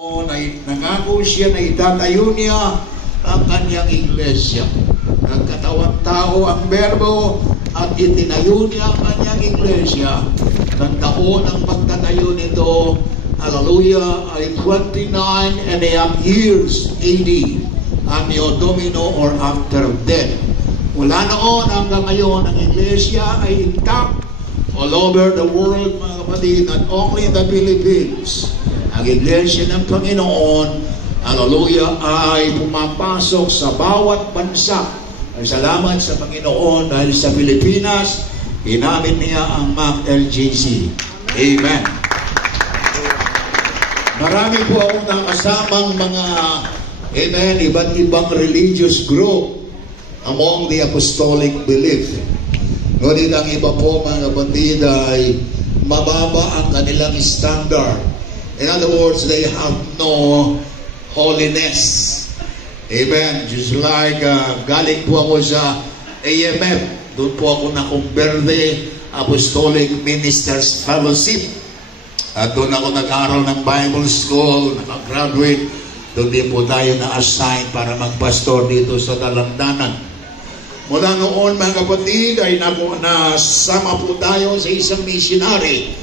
Ay nangako siya na itatayo niya ang kanyang iglesia. Nagkatawang tao ang berbo at itinayo niya ang kanyang iglesia. Ang taon ng pagtatayo nito, hallelujah, ay 29 and a half years AD, Anno Domino or after death. Mula noon hanggang ngayon, ang iglesia ay intact all over the world, mga kapatid, not only the Philippines. Ang iglesia ng Panginoon, hallelujah, ay pumapasok sa bawat bansa. Ay salamat sa Panginoon dahil sa Pilipinas, ginamit niya ang MAC-LGC. Amen. Marami po akong nakasamang mga, amen, iba't ibang religious group among the apostolic belief. Ngunit ang iba po, mga kapatid, ay mababa ang kanilang standard. In other words, they have no holiness. Amen. Just like galing po ako sa AMF. Doon po ako nakumberde, Apostolic Ministers Fellowship. At doon ako nag-aral ng Bible School, nakagraduate. Doon din po tayo na-assign para magpastor dito sa Dalandanan. Mula noon, mga kapatid, ay nasama po tayo sa isang missionary.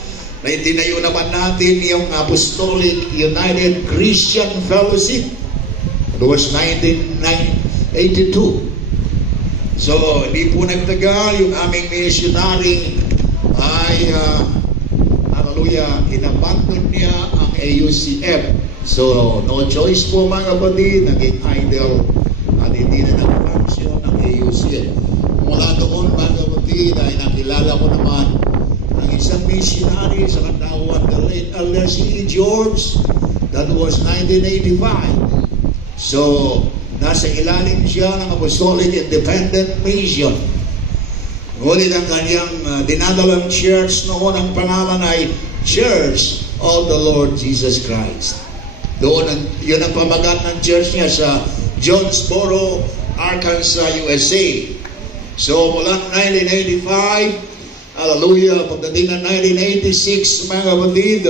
Na itinayo naman natin yung Apostolic United Christian Fellowship. It was 1982. So, hindi po nagtagal, yung aming missionary ay, hallelujah, inabandon niya ang AUCF. So, no choice po, mga kapatid, naging idol at hindi na nag-function ang AUCF. Mula doon, mga kapatid, ay nakilala ko naman ang isang missionary sa katawan, the late Elder C. George. That was 1985. So, nasa ilalim siya ng Apostolic Independent Mission. Ngunit ang kanyang dinadalang church noon, ang pangalan ay Church of the Lord Jesus Christ. Doon, yun ang pamagat ng church niya sa Jonesboro, Arkansas, USA. So, mula 1985, hallelujah, pagdating ng 1986, mga kapatid,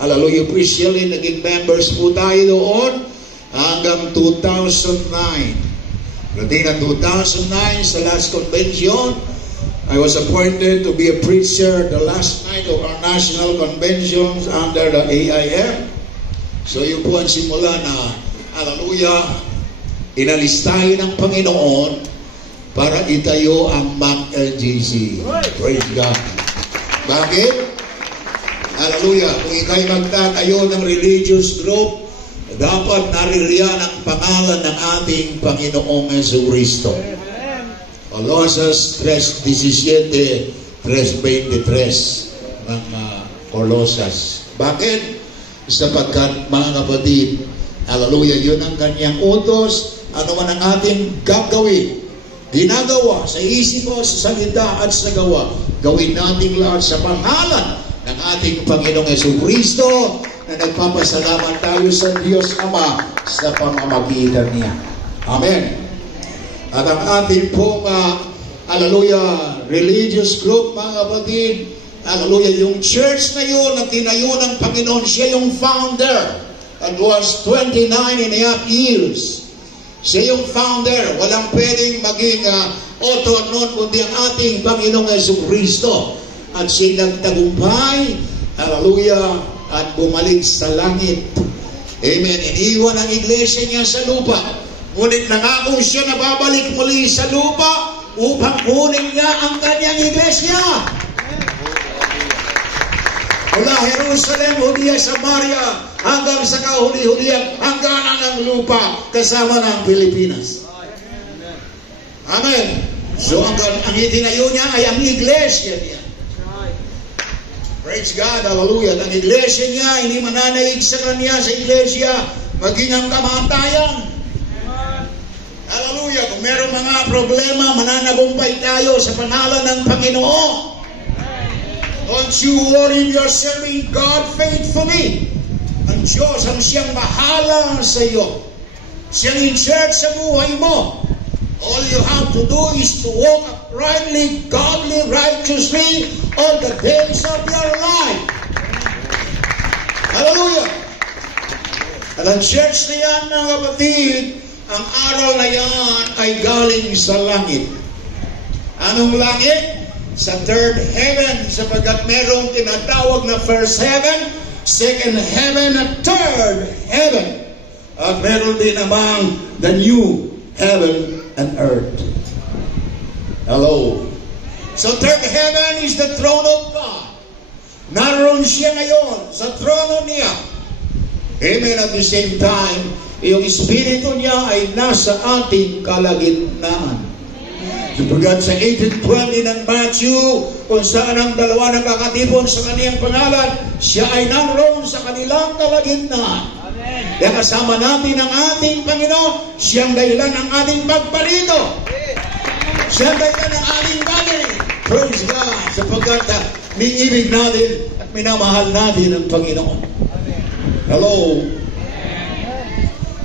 hallelujah, officially naging members po tayo doon hanggang 2009. Pagdating ng 2009, sa last convention, I was appointed to be a preacher the last night of our national conventions under the AIM. So yun po ang simula na, hallelujah, inalis tayo ng Panginoon para itayo ang MAC-LGC. Praise God. Bakit? Hallelujah. Kung ikaw'y magtatayo ng religious group, dapat naririyan ang pangalan ng ating Panginoong Jesucristo. Colosas 3:17, 3:23 ng Colosas. Bakit? Sapagkat, mga kapatid, hallelujah, yun ang kanyang utos. Ano man ang ating gagawin, ginagawa sa isip mo, sa salita at sa gawa, gawin natin lahat sa pangalan ng ating Panginoong Jesucristo na nagpapasalamat tayo sa Diyos Ama sa pamamagitan niya. Amen. At ang ating pong, hallelujah, religious group, mga kapatid, hallelujah, yung church na yun, na tinayo ng Panginoon, siya yung founder. It was 29 and a half years. Siya yung founder. Walang pwedeng maging author noon kundi ang ating Panginoong Jesucristo. At siya nagtagumpay, hallelujah, at bumalik sa langit. Amen. Iniwan ang iglesia niya sa lupa. Ngunit nangako siya na babalik muli sa lupa upang kunin niya ang kanyang iglesia. Mula Jerusalem, Judea, Samaria, hanggang sa kahuli-huliang hangganan ng lupa kasama ng Pilipinas. Amen. So ang itinayo niya ay ang iglesia niya. Praise God, hallelujah. Ang iglesia niya, hindi mananaig sa kanya sa iglesia, maging ang kamatayan. Hallelujah. Kung meron mga problema, mananagumpay tayo sa pangalan ng Panginoon. Don't you worry, you're serving God faithfully. Ang Diyos ang siyang bahala sa iyo. Siyang in charge sa buhay mo. All you have to do is to walk uprightly, godly, righteously all the days of your life. Hallelujah. At ang church na yan, mga kapatid, ang aral na yan ay galing sa langit. Anong langit? Sa third heaven, sapagkat merong tinatawag na first heaven, second heaven, at third heaven. At meron din namang the new heaven and earth. Hello. So third heaven is the throne of God. Naroon siya ngayon sa trono niya. Amen. At the same time, yung Espiritu niya ay nasa ating kalagitnaan. Sapagkat sa 18:20 ng Matthew, kung saan ang dalawa nakakatipon sa kaniyang pangalan, siya ay naroon sa kanilang kalagitnaan. Kaya kasama natin ang ating Panginoon, siyang dahilan ng ating pagparito. Siyang dahilan ng ating galing. Praise God! Sapagkat niibig natin at minamahal natin ang Panginoon. Hello!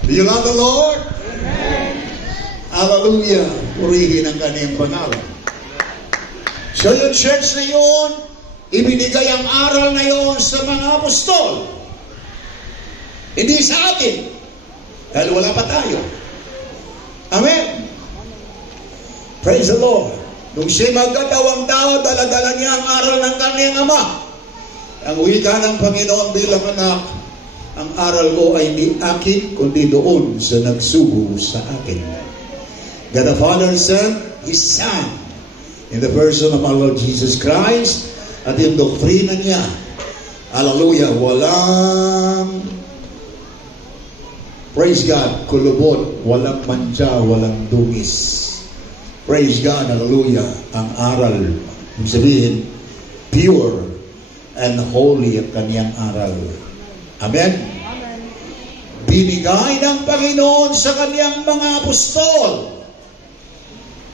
Do you love the Lord? Hallelujah! Purihin ang kaniyang pangalan. So yung church na yun, ibinigay ang aral na yun sa mga apostol. Hindi sa atin. Dahil wala pa tayo. Amen. Praise the Lord. Nung siya magkatawang tao, dala-dala niya ang aral ng kaniyang ama. Ang wika ng Panginoon bilang anak, ang aral ko ay hindi akin, kundi doon sa nagsugo sa akin. God the Father sent His Son in the person of our Lord Jesus Christ, at yung doktrina niya, hallelujah, walang, praise God, kulubot, walang mantsa, walang dungis. Praise God, hallelujah, ang aral, ibig sabihin, pure and holy ang kaniyang aral. Amen? Amen. Binigay ng Panginoon sa kaniyang mga apostol.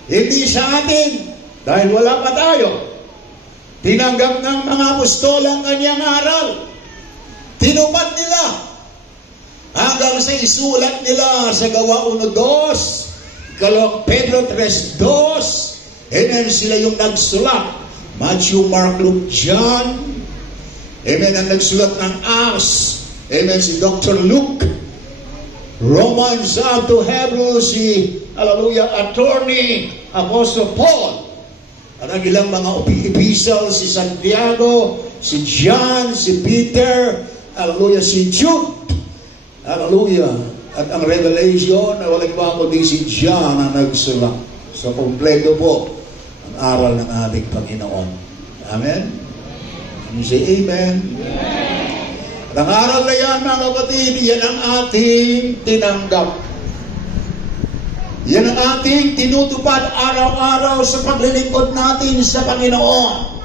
Hindi sa atin, dahil wala pa tayo. Tinanggap ng mga apostol ang kaniyang aral. Tinupad nila. Hanggang sa isulat nila sa Gawa 1:2, Pedro 3:2, amen, sila yung nagsulat. Matthew, Mark, Luke, John, amen, ang nagsulat ng Acts, amen, si Dr. Luke, Romans up to Hebrews, si, hallelujah, attorney, Apostle Paul, at ang ilang mga epistles, si Santiago, si John, si Peter, hallelujah, si Jude, hallelujah, at ang Revelation, na walang iba kundi si John ang nagsulat. So, kompleto po ang aral ng ating Panginoon. Amen? You say amen? Amen. At ang aral na yan, mga kapatid, yan ang ating tinanggap. Yan ang ating tinutupad araw-araw sa paglilingkod natin sa Panginoon.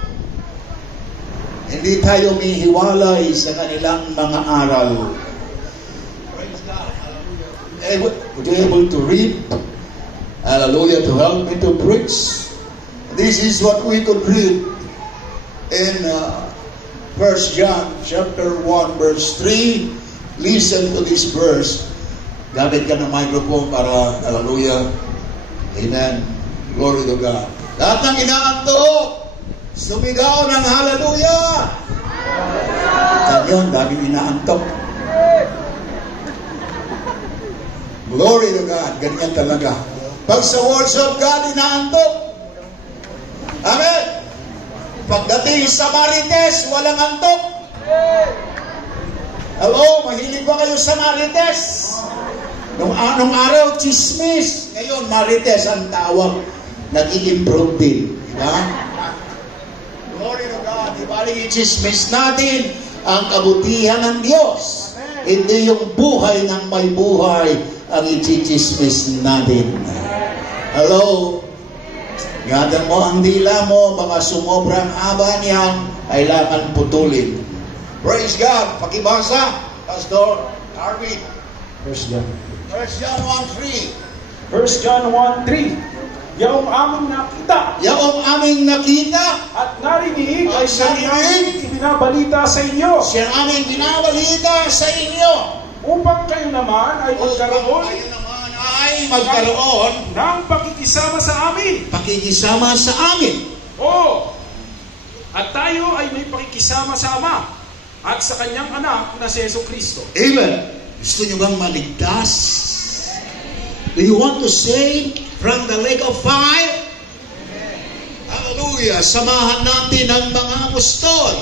Hindi tayo mihiwalay sa kanilang mga aral. Would you able to read? Hallelujah, to help me to preach. This is what we could read in 1 John chapter 1 verse 3. Listen to this verse. Gamit ka ng microphone para, hallelujah, amen, glory to God. Lahat ng inaantok, sumigaw ng hallelujah. Ganyan, daming inaantok. Glory to God. Ganyan talaga. Pag sa words of God, inaantok. Amen. Pagdating sa Marites, walang antok. Hello, mahilig ba kayo sa Marites? Nung anong araw, chismis. Ngayon, Marites ang tawag. Nag-i-improve din. Diba? Glory to God. Ibalik i-chismis natin ang kabutihan ng Diyos. Hindi yung buhay ng may buhay ang i-chismis natin. Hello? Gatan mo ang dila mo, baka sumobrang haba niyan, kailangan putulin. Praise God! Pakibasa, Pastor Harvey. 1 John. 1 John 1:3. 1 John 1:3. Yaong aming nakita Yaong aming nakita at narinig ay At siyang narinig. aming ibinabalita sa inyo, siya aming binabalita sa inyo. upang kayo naman ay magkaroon Kayo naman ay magkaroon ng pakikisama sa amin. pakikisama sa amin. Oo. At tayo ay may pakikisama sa Ama at sa kanyang anak na si Jesu Kristo. Amen. Gusto nyo bang maligtas? Do you want to save from the lake of fire? Hallelujah! Samahan natin ang mga apostol.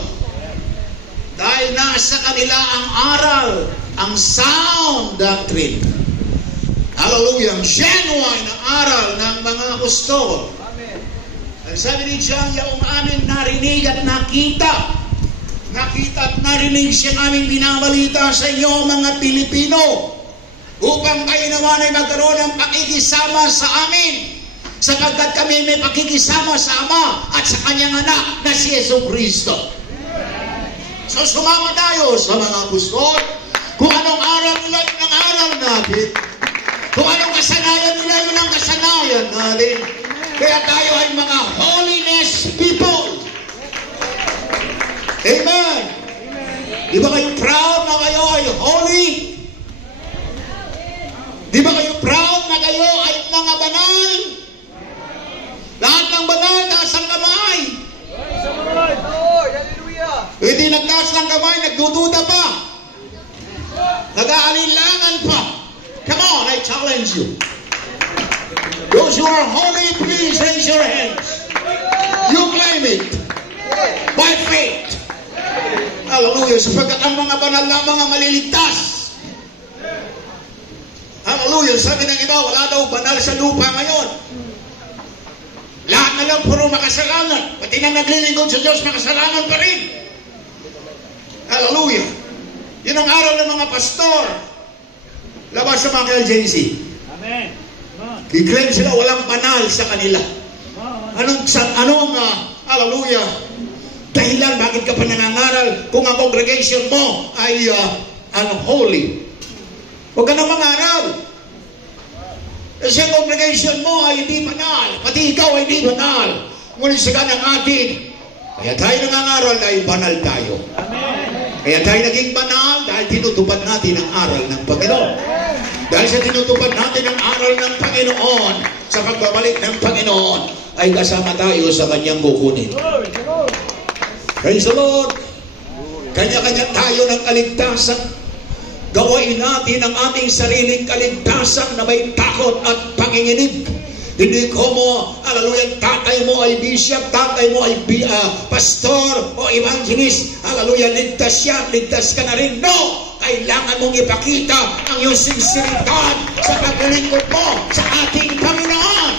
Dahil nasa kanila ang aral, ang sound doctrine. Hallelujah! Ang genuine na aral ng mga apostol. Ang sabi ni John, yung aming narinig at nakita. Nakita at narinig siyang aming binabalita sa inyo mga Pilipino. Upang kayo naman ay magkaroon ng pakikisama sa amin. Sapagkat kami may pakikisama sa Ama at sa Kanyang anak na si Jesucristo. So sumama tayo sa mga apostol. Kung anong aral nila, yun ang aral natin. Kung anong kasanayan nila, yun ang kasanayan natin. Kaya tayo ay mga holiness people. Amen. Di ba kayo proud na kayo ay holy? Di ba kayo proud na kayo ay mga banal? Lahat ng banal, taas ang kamay. Hindi nagtaas ng kamay, nagdududa pa. Nag-aalinlangan pa. Come on, I challenge you. Those who are holy, please raise your hands. You claim it. By faith. Hallelujah. Sapagkat ang mga banal lamang ang maliligtas. Hallelujah. Sabi ng iba, wala daw banal sa lupa ngayon. Lahat na lang puro makasalanan. Pati na naglilingkod sa Diyos, makasalanan pa rin. Hallelujah. Yun ang aral ng mga pastor. Labas sa mga LJC. Amen. I-claim sila walang banal sa kanila. Anong hallelujah, dahilan bakit ka pa nangangaral kung ang congregation mo ay unholy? Huwag ka nang mangaral. Kasi ang congregation mo ay hindi banal. Pati ikaw ay hindi banal. Ngunit sa kanang atin, kaya tayo nangangaral dahil banal tayo. Kaya tayo naging banal dahil tinutupad natin ang aral ng Panginoon. Dahil sa tinutupad natin ang aral ng Panginoon, sa pagbabalik ng Panginoon, ay kasama tayo sa Kanyang kukunin. Praise the Lord! Kanya-kanya tayo ng kaligtasan. Gawain natin ang ating sariling kaligtasan na may takot at panginginig. Hindi ko mo, hallelujah, tatay mo ay bishop, tatay mo ay pastor o evangelist. Hallelujah, ligtas yan, ligtas ka na rin. No! Kailangan mong ipakita ang iyong sinseridad sa paglilingkod mo sa ating Panginoon.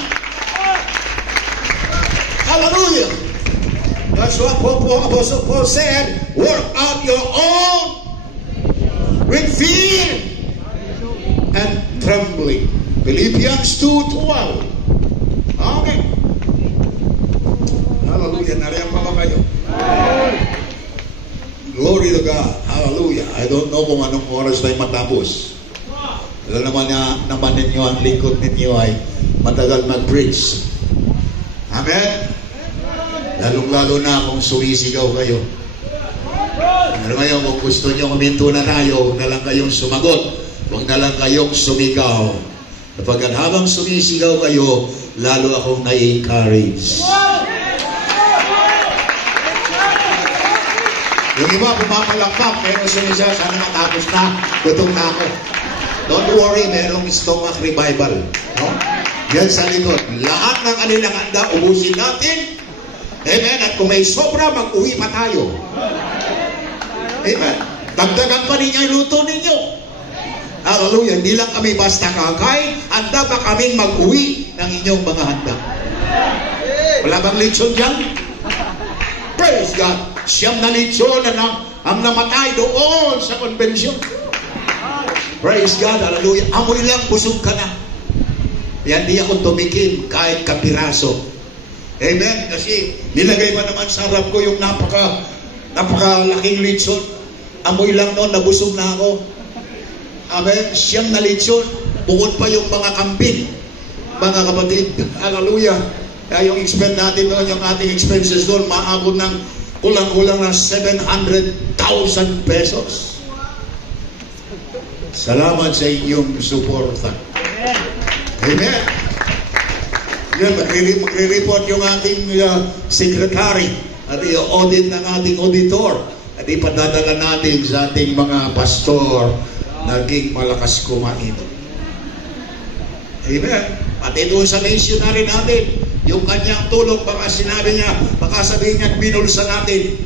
Hallelujah! That's what Apostle Paul said, work out your own with fear and trembling. Philippians 2:12. Okay. Hallelujah. Nariyan pa ba kayo? Glory to God. Hallelujah. I don't know kung anong oras tayo matapos. Alam naman ninyo, ang lingkod ninyo ay matagal mag-preach. Amen? Lalong-lalo na kung sumisigaw kayo. Pero ngayon, kung gusto nyo kuminto na tayo, huwag na lang kayong sumagot. Huwag na lang kayong sumigaw. Kapag habang sumisigaw kayo, lalo akong na-encourage. Yung iba, pumapalakpak, pero sumisa, sana matapos na, gutom na ako. Don't worry, merong stomach revival. No? Yan sa likod. Lahat ng kanilang handa, ubusin natin. Amen. At kung may sobra, mag-uwi pa tayo. Amen. Dagdagan pa ninyo yung luto ninyo. Hallelujah. Hindi lang kami basta kakain, handa pa kaming mag-uwi ng inyong mga handa. Wala bang lechon dyan? Praise God. Siyam na lechon na ang namatay doon sa convention. Praise God. Hallelujah. Amoy lang, busog ka na. Yan, di ako tumikim kahit kapiraso. Amen. Kasi nilagay pa naman sa harap ko yung napakalaking lechon. Amoy lang noon, nabusog na ako. Amen. Siyam na lechon. Bukod pa yung mga kambing. Mga kapatid. Hallelujah. Kaya yung expend natin doon, yung ating expenses doon, maabot ng kulang-kulang na 700,000 pesos. Salamat sa inyong suporta. Amen. Yan, magre-report yung ating secretary at i-audit ng ating auditor at ipadadala natin sa ating mga pastor naging malakas kumain. Amen. Pati doon sa missionary natin, yung kanyang tulong, baka sinabi niya, baka sabihin niya, binulsa natin.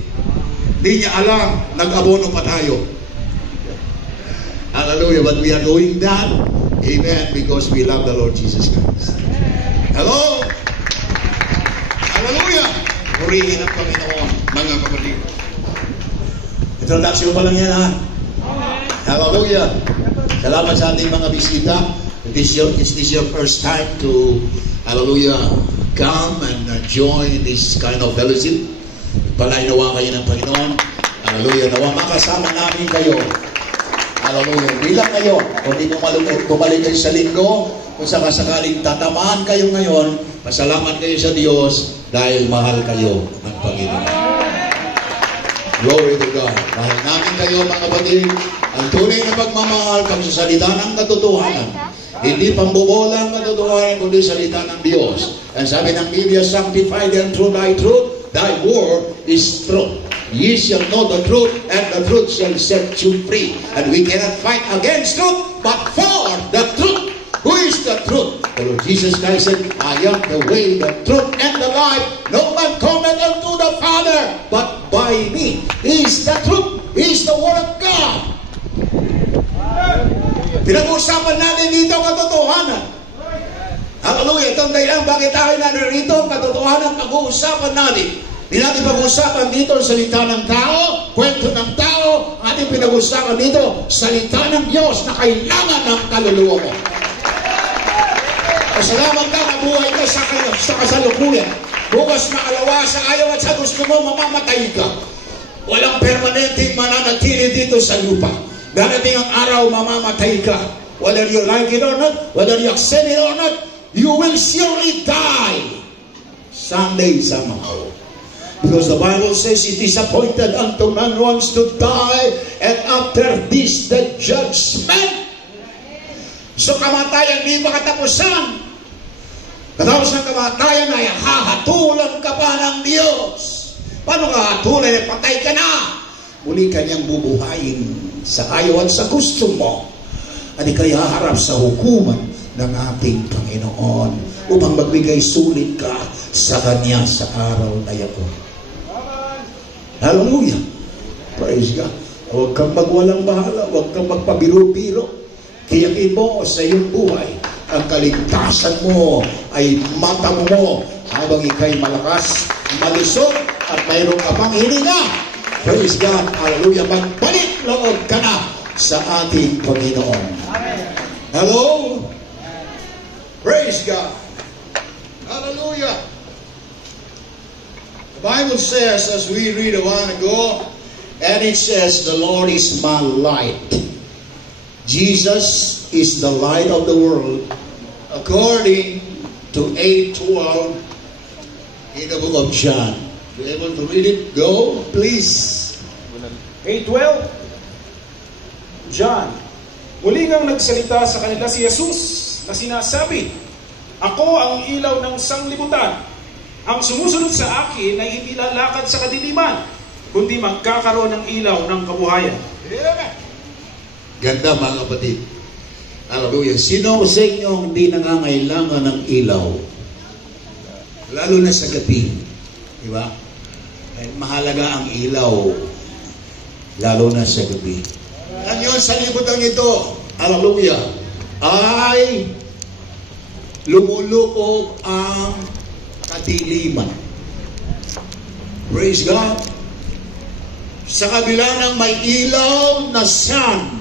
Hindi niya alam, nag-abono pa tayo. Hallelujah. But we are doing that, amen, because we love the Lord Jesus Christ. Hello? Hallelujah. Purihin ang Panginoon, mga kapatid. Introduction pa lang yan, ha? Hallelujah. Salamat sa ating mga bisita. Is this your first time to, hallelujah, come and join this kind of fellowship? Palainawa kayo ng Panginoon. Hallelujah. Nawa makasama namin kayo. Hallelujah. Bilang kayo, kung di bumalik kayo sa linggo, kung sakasakaling tatamaan kayo ngayon, pasalamat kayo sa Diyos dahil mahal kayo ng Panginoon. Glory to God. Mahal namin kayo, mga kapatid. Ang tunay na pagmamahal kang sa salita ng katotohanan. Hindi pambobola ang katotohanan, kundi salita ng Diyos. And sabi ng Biblia, sanctify them through thy truth. Thy word is truth. Ye shall know the truth, and the truth shall set you free. And we cannot fight against truth, but for the truth. Who is the truth? The Lord Jesus Christ said, I am the way, the truth, and the life. No man cometh unto the Father, but by me. He is the truth. He is the Word of God. Pinag-uusapan natin dito ang katotohanan. Hallelujah. Itong dahilan bakit tayo narito ang katotohanan pag-uusapan natin. Hindi natin pag-uusapan dito ang salita ng tao, kwento ng tao. Ang ating pinag-uusapan dito, salita ng Diyos na kailangan ng kaluluwa mo. Pasalamat ka na buhay ka sa kasalukuyan. Bukas makalawa sa ayaw at sa gusto mo, mamamatay ka. Walang permanenteng mananatili dito sa lupa. Darating ang araw, mamamatay ka. Whether you like it or not, whether you accept it or not, you will surely die. Someday, somehow. Because the Bible says, it is appointed unto man once to die, and after this, the judgment. So, kamatayan di pa katapusan. Katapos ng kamatayan ay hahatulan ka pa ng Diyos. Paano ka hatulan? Patay ka na. Muli kanyang bubuhayin sa ayaw at sa gusto mo. At ika'y haharap sa hukuman ng ating Panginoon upang magbigay sulit ka sa Kanya sa araw na yaon. Hallelujah. Praise God. Huwag kang magwalang bahala. Huwag kang magpabiro-biro. Tiyakin mo sa iyong buhay. Ang kaligtasan mo ay mata mo habang ika'y malakas, malusog, at mayroon ka pang hininga. Praise God. Hallelujah. Magbalik loob ka na sa ating Panginoon. Hello? Praise God. Hallelujah. The Bible says, as we read a while ago, and it says, the Lord is my light. Jesus is the light of the world, according to 8:12 in the book of John. You able to read it? Go, please. 8:12. John. Muli ngang nagsalita sa kanila si Jesus na sinasabi, ako ang ilaw ng sanglibutan. Ang sumusunod sa akin ay hindi lalakad sa kadiliman, kundi magkakaroon ng ilaw ng kabuhayan. Ganda, mga kapatid. Hallelujah. Sino sa inyo hindi nangangailangan ng ilaw? Lalo na sa gabi. Diba? Mahalaga ang ilaw. Lalo na sa gabi. Ang yun sa libutan ito, hallelujah, ay lumulukog ang kadiliman. Praise God. Sa kabila ng may ilaw na sun,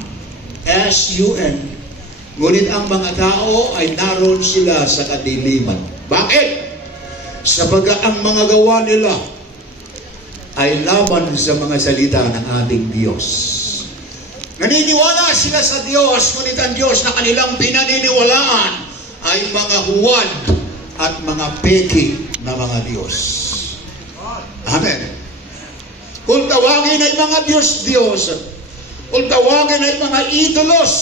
S-U-N, ngunit ang mga tao ay naroon sila sa kadiliman. Bakit? Sapagkat ang mga gawa nila ay laban sa mga salita ng ating Diyos. Naniniwala sila sa Diyos, ngunit ang Diyos na kanilang pinaniniwalaan ay mga huwad at mga peki na mga Diyos. Amen. Kung tawagin ay mga Diyos-Diyos, kung tawagin ay mga idolos,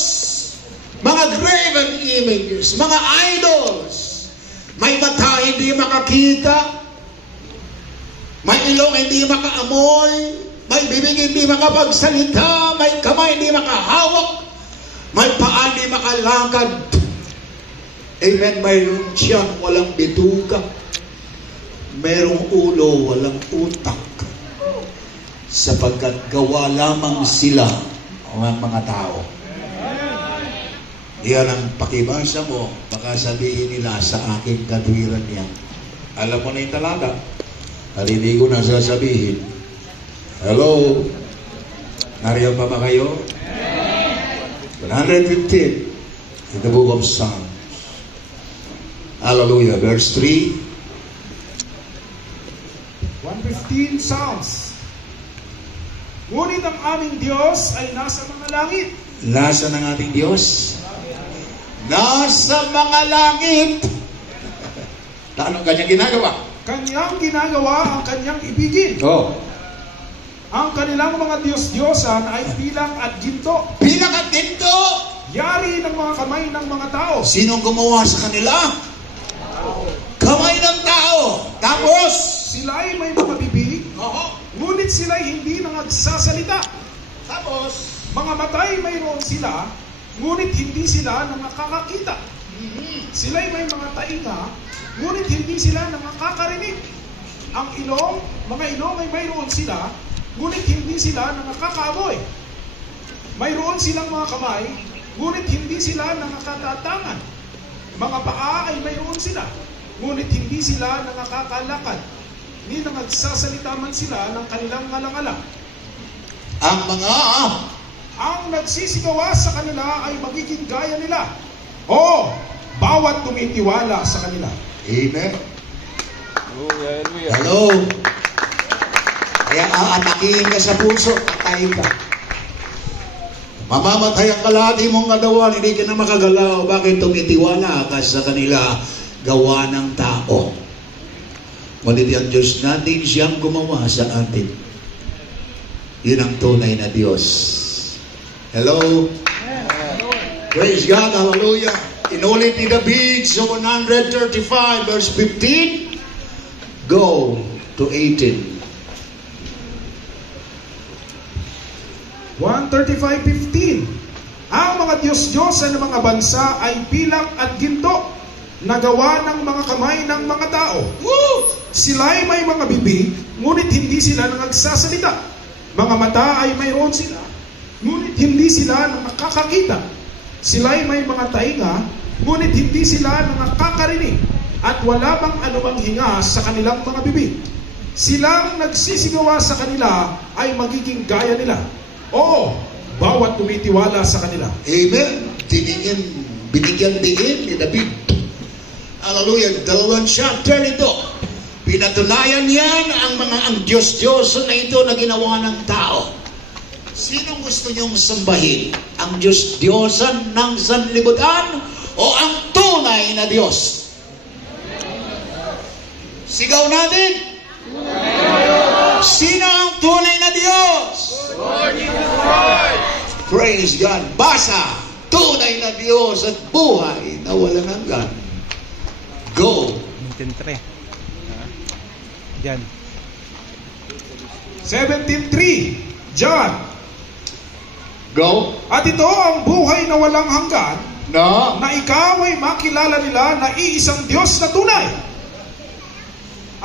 mga graven images, mga idols, may mata hindi makakita, may ilong hindi makaamoy, may bibig hindi makapagsalita, may kamay hindi makahawak, May paa di makalakad. Amen. Mayroon siyang walang bituka. Mayroong ulo, walang utak. Sapagkat gawa lamang sila ang mga tao. Yan ang pakibasa mo. Baka sabihin nila sa aking kadwiran yan. Alam mo na yung talata. At hindi ko na sasabihin. Hello? Nariyan pa ba kayo? 115 in the book of Psalms. Hallelujah. Verse 3. 115 Psalms. Ngunit ang aming Diyos ay nasa mga langit. Nasa ng ating Diyos? Nasa mga langit. Anong kanyang ginagawa? Kanyang ginagawa ang kanyang ibigin. Oh. Ang kanilang mga Diyos-Diyosan ay pilang at ginto. Pilang at ginto. Yari ng mga kamay ng mga tao. Sinong gumawa sa kanila? Kamay ng tao. Tapos, sila ay may mga bibig, ngunit sila ay hindi nangagsasalita. Tapos, mga matay mayroon sila, ngunit hindi sila nakakakita. Sila ay may mga tainga, ngunit hindi sila nakakarinig. Ang ilong, mga ilong ay mayroon sila, ngunit hindi sila nakakaamoy. Mayroon silang mga kamay, ngunit hindi sila nakakatatangan. Mga paa ay mayroon sila, ngunit hindi sila nakakakalakad. Ni nagsasalita man sila ng kanilang ngalang-alang. Ang nagsisigawa sa kanila ay magiging gaya nila. O, bawat tumitiwala sa kanila. Amen. Hello. Kaya aatakihin ka sa puso, atay ka. Mamamatay ang kalahati mong katawan, hindi ka na makagalaw. Bakit tumitiwala ka sa kanila? Gawa ng tao. Ngunit ang Diyos natin, siyang gumawa sa atin. Yun ang tunay na Diyos. Hello? Praise God, hallelujah. Inulit ni David sa 135 verse 15. Go to 18. 135:15. Ang mga Diyos-Diyosan ng mga bansa ay pilang at ginto, nagawa ng mga kamay ng mga tao. Sila ay may mga bibig, ngunit hindi sila nangagsasalita. Mga mata ay mayroon sila, ngunit hindi sila nakakakita. Sila ay may mga tainga, ngunit hindi sila nakakarinig. At wala bang anumang hinga sa kanilang mga bibig. Silang nagsisigawa sa kanila ay magiging gaya nila. Oo, bawat tumitiwala sa kanila. Amen. Binigyan diin ni David. Hallelujah. 2 chapter ito. Pinatunayan yan ang Diyos-Diyos na ito na ginawa ng tao. Sinong gusto niyong sambahin? Ang Diyos-Diyosan ng sanlibutan o ang tunay na Diyos? Sigaw natin. Sino ang tunay na Diyos? Praise God. Basa. Tunay na Diyos at buhay na walang hanggan. Go. 17:3. Diyan. 17:3. John. Go. At ito ang buhay na walang hanggan, No. na ikaw ay makilala nila na iisang Diyos na tunay.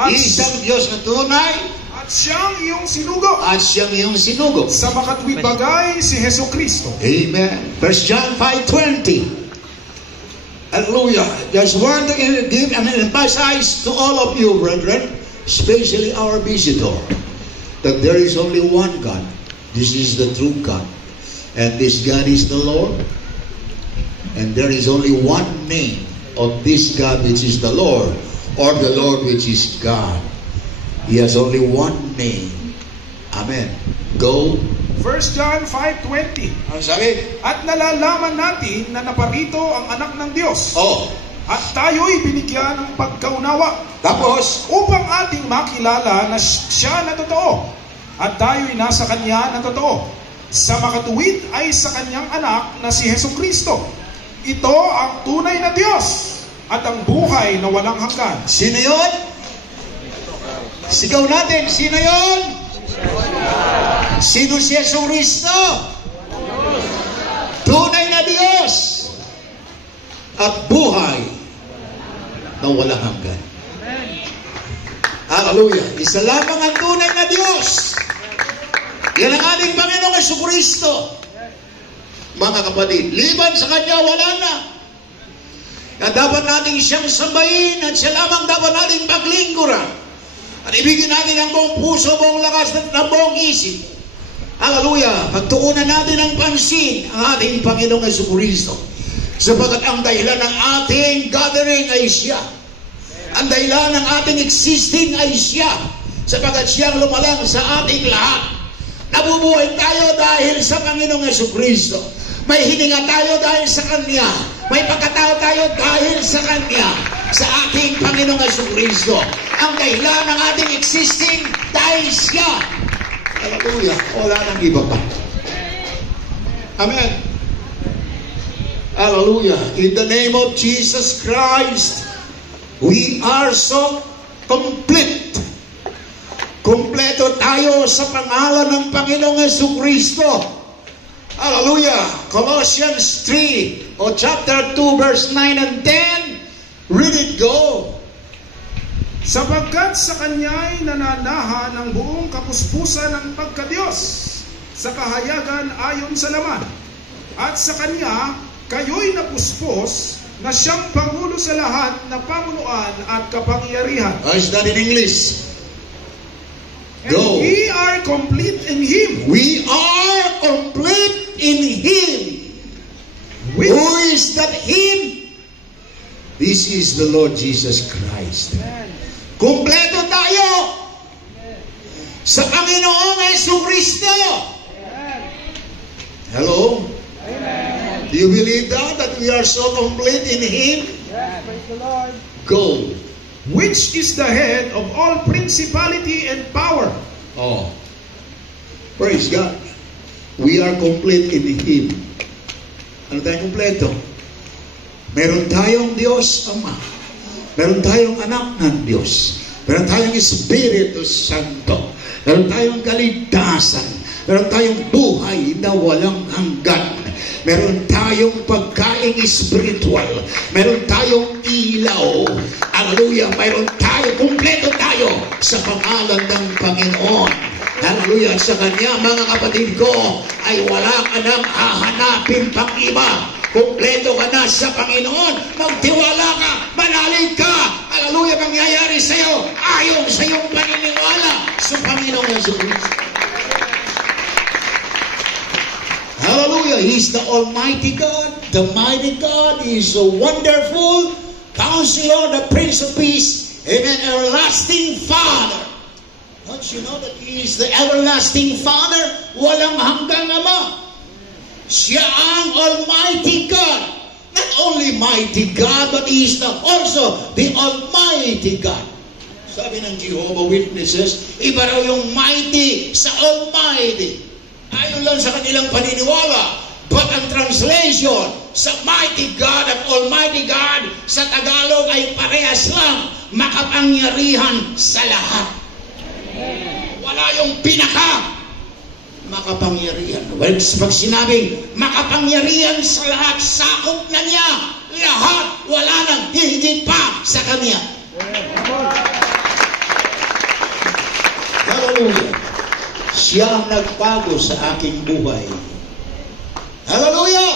Isang Diyos na tunay At siyang iyong sinugo. at siyang iyong sinugo. Sa makatwid bagay si Heso Kristo. Amen. 1 John 5:20. Hallelujah. Just want to give and emphasize to all of you, brethren, especially our visitor, that there is only one God. This is the true God. And this God is the Lord. And there is only one name of this God, which is the Lord, or the Lord, which is God. He has only one name. Amen. Go. 1 John 5:20. Ano sabi? At nalalaman natin na naparito ang anak ng Diyos. Oh. At tayo'y binigyan ng pagkaunawa Tapos, upang ating makilala na siya na totoo. At tayo'y nasa kanya na totoo. Sa makatuwid ay sa kanyang anak na si Heso Kristo. Ito ang tunay na Diyos at ang buhay na walang hanggan. sino yun? Sigaw natin, sino yun? Sino si Yesu Cristo? Tunay na na Diyos at buhay na walang hanggan. Hallelujah. Isa lamang ang tunay na Diyos. Yan ang ating Panginoong Jesucristo. Mga kapatid, liban sa Kanya, wala na. At dapat natin siyang sambahin at siya lamang dapat natin paglingkuran. At ibigin natin ang buong puso, buong lakas at buong isip. Hallelujah. Pagtuunan natin ang pansin ang ating Panginoong Jesucristo. Sapagat ang dahilan ng ating gathering ay siya. Ang dahilan ng ating existing ay siya. Sapagat siyang lumalang sa ating lahat. Nabubuhay tayo dahil sa Panginoong Jesucristo. May hininga tayo dahil sa Kanya. May pagkatao tayo dahil sa Kanya. Sa ating Panginoong Jesucristo. Ang dahilan ng ating existing dahil siya. Hallelujah. Wala nang iba pa. Amen. Hallelujah. In the name of Jesus Christ, we are so complete. Kompleto tayo sa pangalan ng Panginoong Jesucristo. Hallelujah. Colossians 3 o chapter 2 verse 9 and 10. Read it, go. Sapagkat sa Kanya'y nananahan ang buong kapuspusan ng pagkadiyos sa kahayagan ayon sa laman. At sa Kanya, kayo'y napuspos na siyang Pangulo sa lahat na pamunuan at kapangyarihan. Is that in English? And Go. we are complete in Him. We are complete in Him. Who is that Him? This is the Lord Jesus Christ. Kompleto tayo sa Panginoong Jesucristo. Hello? Do you believe that we are so complete in Him? Praise the Lord. Go. Which is the head of all principality and power. Oh. Praise God. We are complete in Him. Ano tayong kompleto? Meron tayong Diyos Ama. Meron tayong anak ng Diyos. Meron tayong Espiritu Santo. Meron tayong kaligtasan. Meron tayong buhay na walang hanggan. Meron tayong pagkain espiritual. Meron tayong ilaw. Hallelujah. Meron tayo, kumpleto tayo sa pangalan ng Panginoon. Hallelujah. Sa Kanya, mga kapatid ko, ay wala ka nang hahanapin pang iba. Kumpleto ka na sa Panginoon. Magtiwala ka. Manalig ka. Hallelujah. Mangyayari sa iyo ayon sa iyong paniniwala sa Panginoong Jesucristo. Hallelujah. He's the Almighty God, the mighty God. He's a wonderful Counselor, the Prince of Peace. Amen. Everlasting Father. Don't you know that He is the everlasting Father? Walang hanggang Ama. Siya ang Almighty God. Not only mighty God, but He is also the Almighty God. Sabi ng Jehovah Witnesses, iba raw yung mighty sa Almighty. Ayon lang sa kanilang paniniwala. But ang translation sa mighty God at Almighty God sa Tagalog ay parehas lang, makapangyarihan sa lahat. Wala yung pinaka makapangyarihan. Well, pag sinabing makapangyarihan sa lahat, sakop na niya lahat, wala nang higit pa sa Kanya. Hallelujah. Siya ang nagbago sa aking buhay. Hallelujah!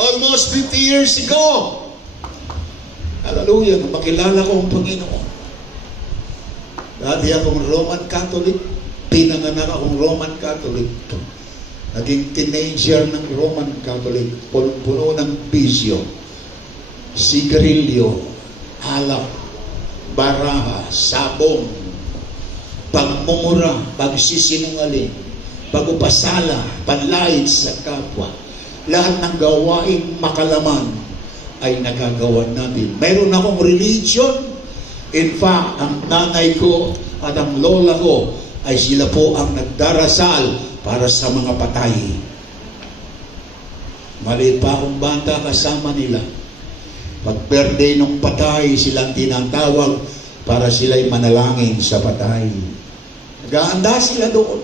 Almost 50 years ago. Hallelujah. Nung makilala ko ang Panginoon. Dati akong Roman Catholic. Pinanganak akong Roman Catholic. Naging teenager ng Roman Catholic. Puno ng bisyo. Sigarilyo. Alak. Baraha. Sabong. Pagmumura. Pagsisinungaling. Pagupasala. Panlait sa kapwa. Lahat ng gawaing makalaman ay nagagawa natin. Mayroon akong religion. In fact, ang nanay ko at ang lola ko ay sila po ang nagdarasal para sa mga patay. Maliit pa akong bata kasama nila. Pag birthday ng patay, silang tinatawag para sila'y manalangin sa patay. Nag-aanda sila doon.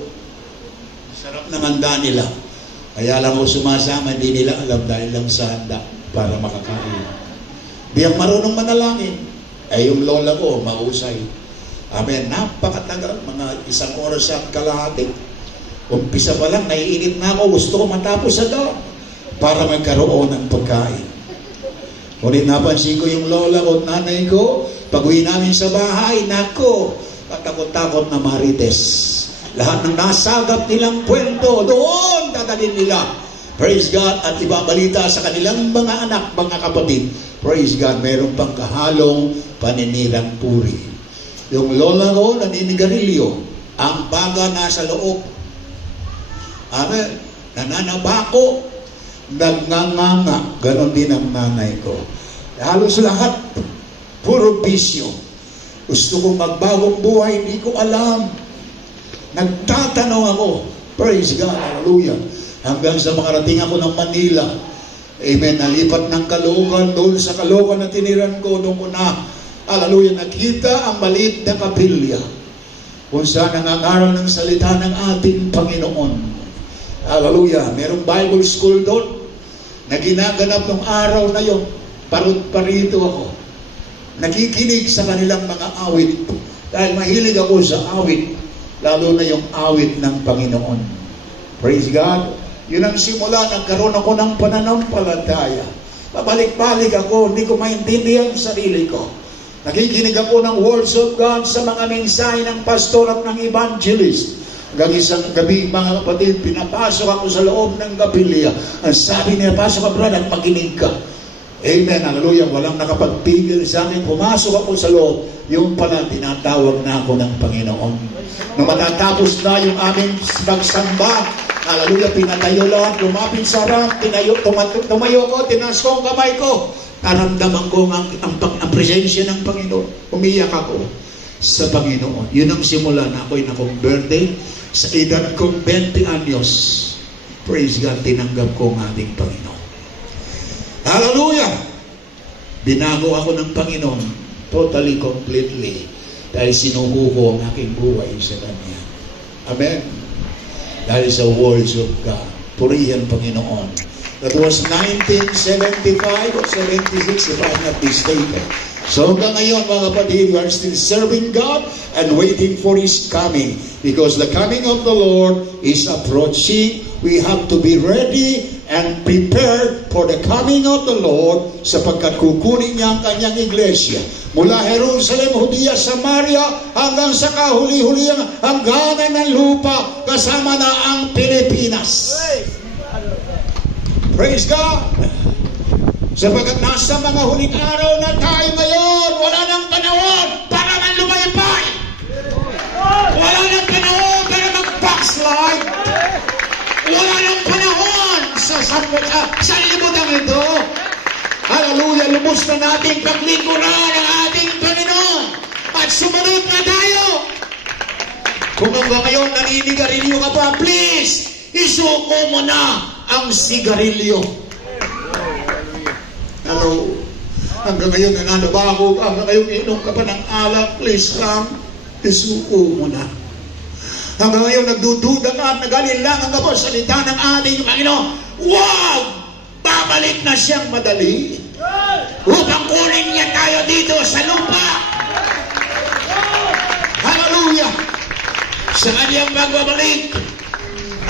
Sarap ng handa nila. Kaya lang ako sumasama, hindi nila alam dahil lang sa handa para makakain. Di ang marunong manalangin. Yung lola ko, mahusay. Amen. Napakatagal, mga 1 oras at kalahati. Umpisa pa lang, naiinit na ako. Gusto ko matapos agad para magkaroon ng pagkain. Ngunit napansin ko yung lola ko at nanay ko, pag-uwi namin sa bahay, nako, katakot-takot na marites. Lahat ng nasagap nilang kwento, doon dadalhin nila. Praise God. At ibabalita sa kanilang mga anak, mga kapatid. Praise God, mayroon pang kahalong paninirang puri. Yung lola ko, naninigarilyo. Ang baga nasa loob. Amen. Nananabako, nagnganganga. Ganon din ang nanay ko. Halos lahat, puro bisyo. Gusto kong magbagong buhay, hindi ko alam. Nagtatanong ako. Praise God, hallelujah. Hanggang sa makarating ako ng Manila. Amen. Nalipat ng Caloocan, doon sa Caloocan na tiniran ko, doon ko na, hallelujah, nakita ang maliit na kapilya kung saan nangangaral ng salita ng ating Panginoon. Hallelujah. Merong Bible school doon na ginaganap ng araw na yon. Parito ako. Nakikinig sa kanilang mga awit. Dahil mahilig ako sa awit. Lalo na yung awit ng Panginoon. Praise God. Yun ang simula, nagkaroon ako ng pananampalataya. Pabalik-balik ako, hindi ko maintindihan ang sarili ko. Nakikinig ako ng words of God sa mga mensahe ng pastor at ng evangelist. Hanggang isang gabi, mga kapatid, pinapasok ako sa loob ng kapilya. Ang sabi niya, pasok ka brad at makinig ka. Amen, hallelujah. Walang nakapagpigil sa akin. Pumasok ako sa loob. Yung pala, tinatawag na ako ng Panginoon. Nung matatapos na yung aming magsamba, hallelujah, pinatayo lahat, lumapit sa harap, tumayo ko, tinaas ko ang kamay ko. Naramdaman ko ang presensya ng Panginoon. Umiyak ako sa Panginoon. Yun ang simula na ako'y nakonverte. Sa edad kong 20 anyos, praise God, tinanggap ko ang ating Panginoon. Hallelujah! Binago ako ng Panginoon, totally, completely, dahil sinuko ko ang aking buhay sa Kanya. Amen. Dahil sa words of God. Purihan Panginoon. That was 1975 or 76 if I'm not mistaken. So hanggang ngayon mga kapatid, we are still serving God and waiting for His coming. Because the coming of the Lord is approaching. We have to be ready and prepared for the coming of the Lord sapagkat kukunin niya ang kanyang iglesia. Mula Jerusalem, Judea, Samaria, hanggang sa kahuli-huliang hangganan ng lupa, kasama na ang Pilipinas. Praise God! Sapagkat nasa mga huling araw na tayo ngayon, wala nang panahon para manlumaypay. Wala nang panahon para mag-backslide. Wala nang panahon sa libutan ito. Hallelujah, lubos na nating paglingkuran ang ating Panginoon at sumunod na tayo. Kung hanggang ngayon naninigarilyo ka pa, please, isuko mo na ang sigarilyo. Hello. Hanggang ngayon nananabago ka, hanggang ngayon inom ka pa ng alak, please lang, isuko mo na. Hanggang ngayon nagdududa ka at nag-alilangan ka po sa salita ng ating Panginoon. Wow! Babalik na siyang madali upang kunin niya tayo dito sa lupa. Hallelujah! Sa kanyang magbabalik,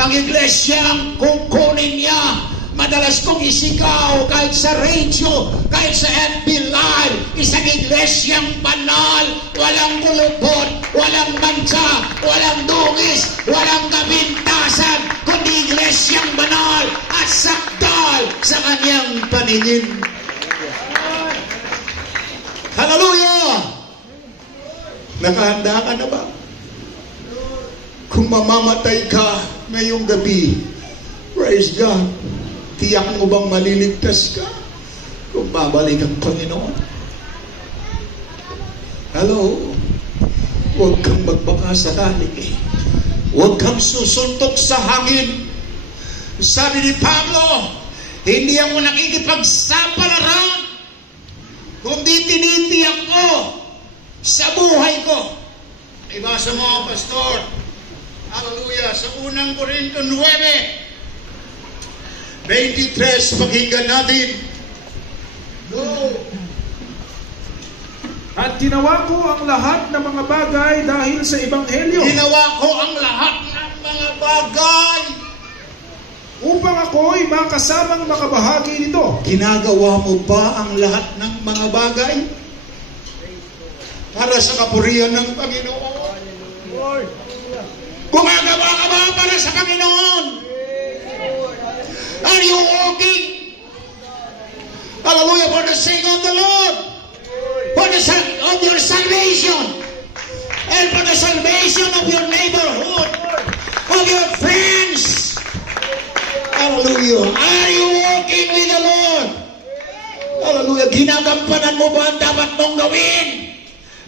ang iglesia ang kukunin niya. Madalas kong isikaw kahit sa radio, kahit sa FB Live, isang iglesyang banal, walang kulubot, walang mancha, walang dungis, walang kabintasan, kundi iglesyang banal at sakdal sa kanyang paningin. Hallelujah! Nakahanda ka na ba? Kung mamamatay ka ngayong gabi, praise God, tiyak mo bang maliligtas ka kung babalik ang Panginoon? Hello? Huwag kang magbaka sa halik. Huwag kang susuntok sa hangin. Sabi ni Pablo, hindi ako nakikipagsapalaran, kundi tinitiyak ko sa buhay ko. Ibasa mo, Pastor. Hallelujah. Sa unang Korinto 9, 23, pakinggan natin. Go! At ginawa ko ang lahat ng mga bagay dahil sa Ebanghelyo. Ginawa ko ang lahat ng mga bagay Upang ako'y makasamang makabahagi nito. Ginagawa mo ba ang lahat ng mga bagay para sa kapurihan ng Panginoon? Gumagawa ka ba para sa Panginoon? Are you walking? Hallelujah, for the sake of the Lord, for the sake of your salvation, and for the salvation of your neighborhood, of your friends. Hallelujah. Are you walking with the Lord? Hallelujah. Ginagampanan mo ba ang dapat mong gawin?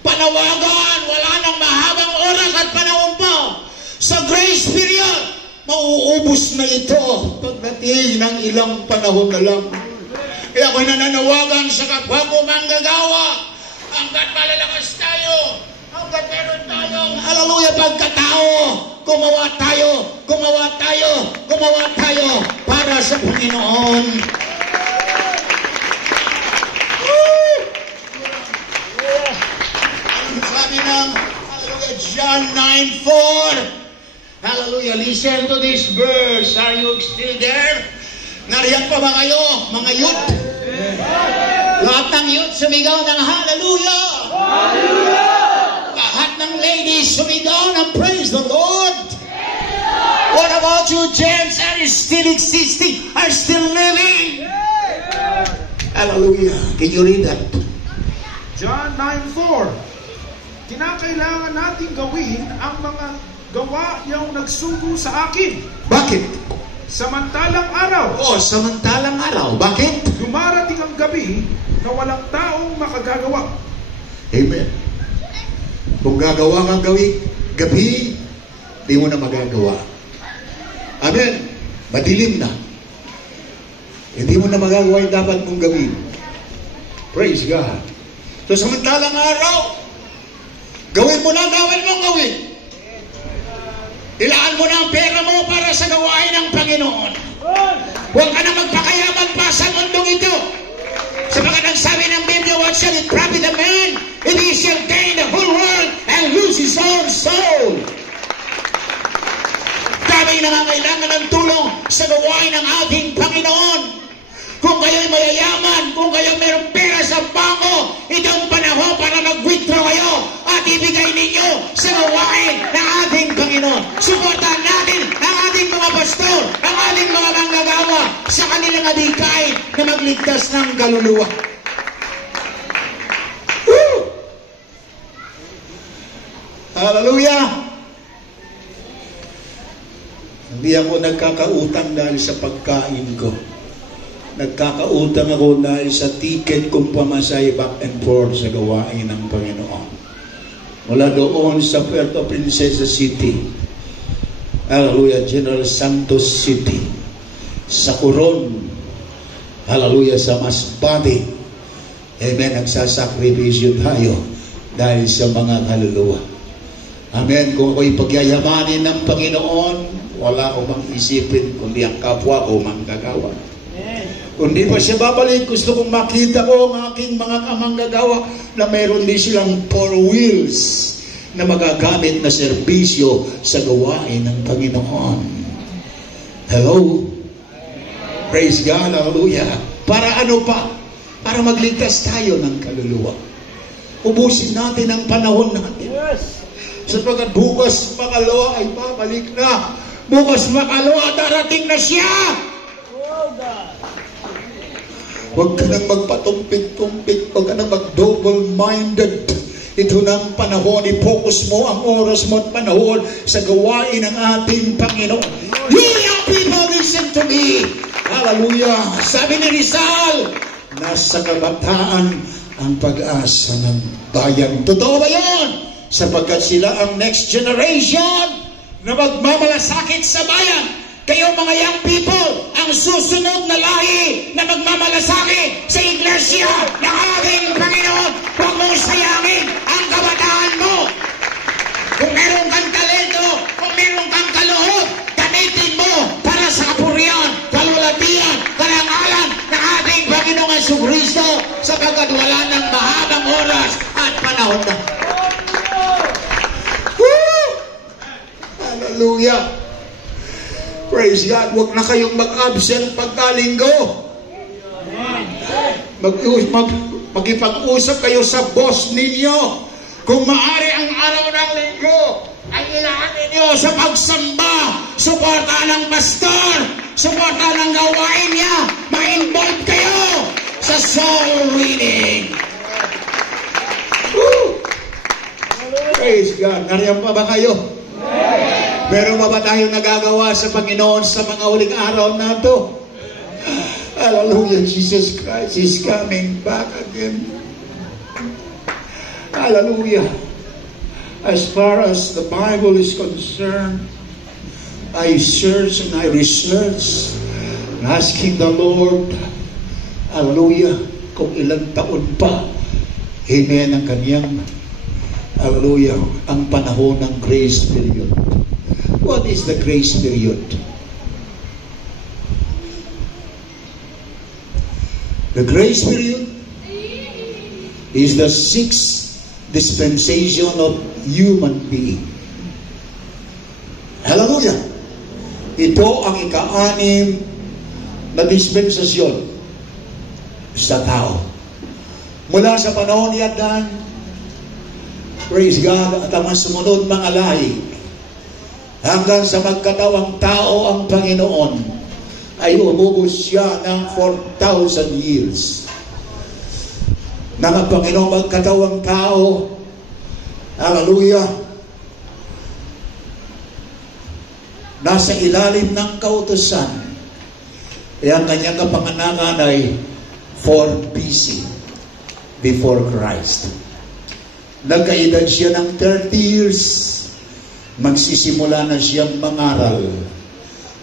Panawagan, wala nang mahabang oras at panahon pa. Sa grace period, mauubos na ito pagdating ng ilang panahon na lang. Kaya ako'y nananawagan sa kapwa ko manggagawa, hanggat malalakas tayo, hanggat meron tayong, hallelujah, pagkatao, gumawa tayo para sa Panginoon. Sabi ng, hallelujah, John 9:4. Hallelujah, listen to this verse. Are you still there? Nariyan pa ba kayo, mga youth? Lahat ng youth sumigaw ng hallelujah! Hallelujah! Lahat ng ladies sumigaw ng praise the Lord! What about you, gents? Are you still existing? Are still living? Hallelujah! Can you read that? John 9:4. Kinakailangan nating gawin ang mga gawa niyang nagsugo sa akin. Bakit? Samantalang araw. Samantalang araw. Bakit? Dumarating ang gabi na walang taong makagagawa. Amen. Kung gagawa kang gabi, di mo na magagawa. Amen. Madilim na. Hindi mo na magagawa yung dapat mong gawin. Praise God. So samantalang araw, gawin mo na dapat mong gawin. Ilaan mo na ang pera mo para sa gawain ng Panginoon. Huwag ka na magpakayaman pa sa mundong ito. Sapagat ang sabi ng Biblia, what shall it profit a man if he shall gain the whole world and lose his own soul? Daming nangangailangan ng tulong sa gawain ng ating Panginoon. Kung kayo'y mayayaman, kung kayo mayroong pera sa bangko, itong panahon para mag-withdraw kayo at ibigay ninyo sa gawain ng ating Panginoon. Suportahan natin ang ating mga pastor, ang ating mga manggagawa sa kanilang adhikain na magligtas ng kaluluwa. Woo! Hallelujah! Hindi ako nagkakautang dahil sa pagkain ko. Nagkakautang ako dahil sa ticket kong pamasay back and forth sa gawain ng Panginoon. Mula doon sa Puerto Princesa City, hallelujah, General Santos City, sa Coron, hallelujah, sa Masbate, amen, nagsasakripisyo tayo dahil sa mga kaluluwa. Amen. Kung ako'y pagyayamanin ng Panginoon, wala ko mang isipin kundi ang kapwa ko manggagawa. Kung di pa siya babalik, gusto kong makita ko ang aking mga kamanggagawa na mayroon din silang 4 wheels na magagamit na serbisyo sa gawain ng Panginoon. Hello? Praise God, hallelujah. Para ano pa? Para magligtas tayo ng kaluluwa. Ubusin natin ang panahon natin. Sapagkat bukas makalawa ay babalik na. Bukas makalawa, darating na siya. Huwag ka nang magpatumpik-tumpik, huwag ka nang mag-double-minded. Ito ng panahon, i-focus mo ang oras mo at panahon sa gawain ng ating Panginoon. You young people, listen to me. Hallelujah. Sabi ni Rizal, nasa kabataan ang pag-asa ng bayan. Totoo ba yan? Sapagkat sila ang next generation na magmamalasakit sa bayan. Kayo mga young people, ang susunod na lahi na magmamalasakit sa iglesia ng ating Panginoon. Huwag mong sayangin ang kabataan mo. Kung meron kang talento, kung meron kang kaloob, gamitin mo para sa kapurihan, kalulatian Panginoong Jesucristo sapagkat wala ng mahabang oras at panahon na. Woo! Hallelujah! Praise God! Huwag na kayong mag-absent pagkalinggo. Magipag-usap kayo sa boss ninyo. Kung maaari ang araw ng linggo, ay ilaan ninyo sa pagsamba, suporta ng pastor, suporta ng gawain niya, ma-involve kayo sa soul winning. Woo! Praise God. Nariyan pa ba kayo? Meron pa ba tayong nagagawa sa Panginoon sa mga huling araw na ito? Hallelujah. Jesus Christ is coming back again. Hallelujah. As far as the Bible is concerned, I search and I research, asking the Lord, hallelujah, kung ilang taon pa, amen, ang kanyang, hallelujah, ang panahon ng grace period. What is the grace period? The grace period is the sixth dispensation of human being. Hallelujah! Ito ang ika-anim na dispensasyon sa tao. Mula sa panahon ni Adan, praise God, at ang sumunod mga lahi, hanggang sa magkatawang tao ang Panginoon, ay umubos siya ng 4,000 years. Nang ang Panginoon magkatawang tao, hallelujah, nasa ilalim ng kautusan, kaya ang kanyang kapanganakan ay 4 BC, before Christ. Nagkaedad siya ng 30 years, magsisimula na siyang mangaral.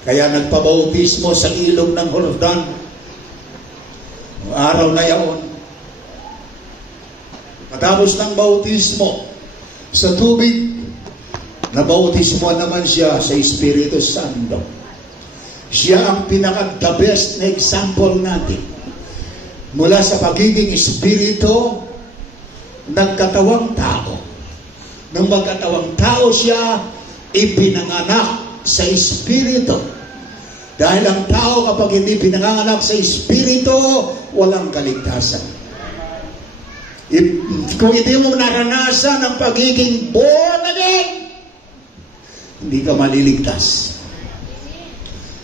Kaya nagpabautismo sa ilog ng Jordan. Araw na yaon, matapos ng bautismo sa tubig, nabautismo naman siya sa Espiritu Santo. Siya ang pinaka-the best na example natin. Mula sa pagiging Espiritu, nagkatawang tao. Nang magkatawang tao siya, ipinanganak sa Espiritu. Dahil ang tao kapag hindi pinanganak sa Espiritu, walang kaligtasan. Kung hindi mo naranasan ang pagiging born again, hindi ka maliligtas.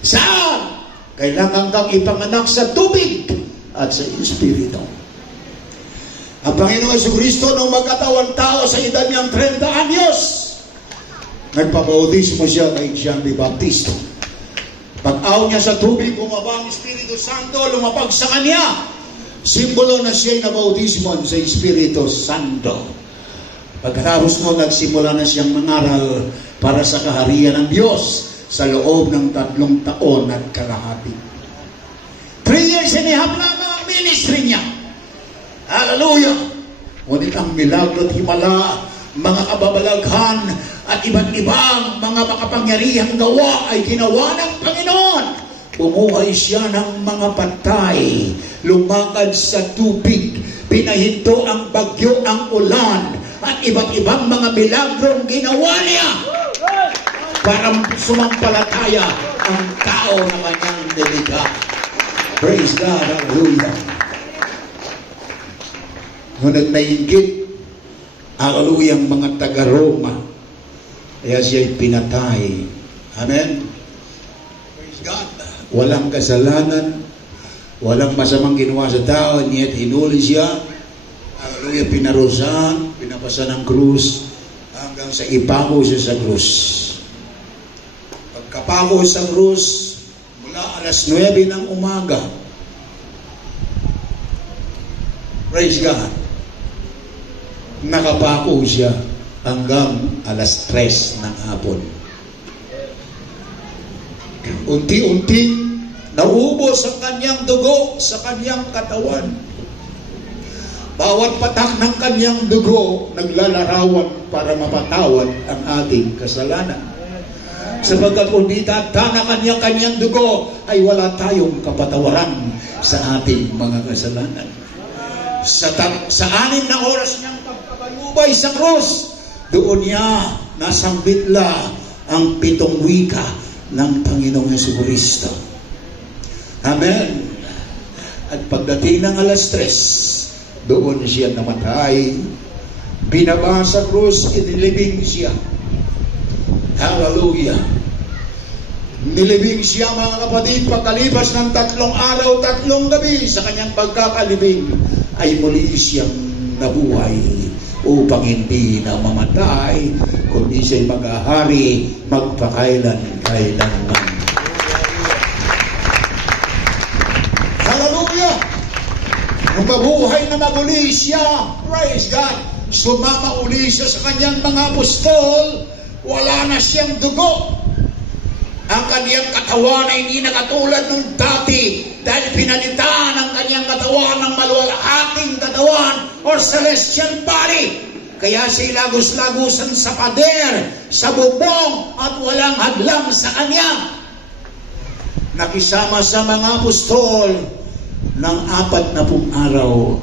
Saan? Kailangan kang ipanganak sa tubig at sa Espiritu. Ang Panginoong Jesucristo nung magkatawang tao sa edad niyang 30 anyos, nagpabautismo siya kay John the Baptist. Pag-aw niya sa tubig, bumaba ang Espiritu Santo, lumapag sa kanya. Simbolo na siya'y nabautismon sa Espiritu Santo. Pagkatapos mo, nagsimula na siyang mangaral para sa kaharian ng Diyos sa loob ng 3 taon at kalahati. 3 years and a half lamang ang ministry niya. Hallelujah! Ngunit ang milagro at himala, mga kababalaghan at iba't ibang mga makapangyarihang gawa ay ginawa ng Panginoon. Bumuhay siya ng mga patay, lumakad sa tubig, pinahinto ang bagyo, ang ulan, at iba't ibang mga milagrong ginawa niya para sumampalataya ang tao na kanyang nilikha. Praise God, hallelujah. Ngunit nainggit, hallelujah, ang mga taga-Roma, kaya siya'y pinatay. Amen? Praise God. Walang kasalanan, walang masamang ginawa sa tao, yet hinuli siya. Hallelujah, pinarusahan, pinapasa ng krus, hanggang sa ipako siya sa krus. Pagkapako sa krus, mula alas 9 ng umaga, praise God, nakapako siya hanggang alas 3 ng hapon. Unti-unti naubos ang kanyang dugo sa kanyang katawan. Bawat patak ng kanyang dugo naglalarawan para mapatawad ang ating kasalanan. Sapagkat kung di tatana kanya-kanyang dugo, ay wala tayong kapatawaran sa ating mga kasalanan. Sa 6 na oras niyang pagkabalubay sa krus, doon niya nasambitla ang 7 wika ng Panginoong Jesucristo. Amen. At pagdating ng alas 3, doon siya namatay. Binaba sa krus, inilibing siya. Hallelujah. Nilibing siya, mga kapatid, pagkalipas ng 3 araw, 3 gabi, sa kanyang pagkakalibing, ay muli siyang nabuhay upang hindi na mamatay, kundi siya'y maghahari magpakailan-kailanman. Hallelujah! Nung mabuhay na maguli siya, praise God, sumama uli siya sa kanyang mga apostol, wala na siyang dugo. Ang kanyang katawan ay hindi na katulad nung dati dahil pinalitan ang kanyang katawan ng maluwalhating katawan or celestial body. Kaya siya lagos-lagusan sa pader, sa bubong at walang hadlang sa kanya. Nakisama sa mga apostol ng 40 araw.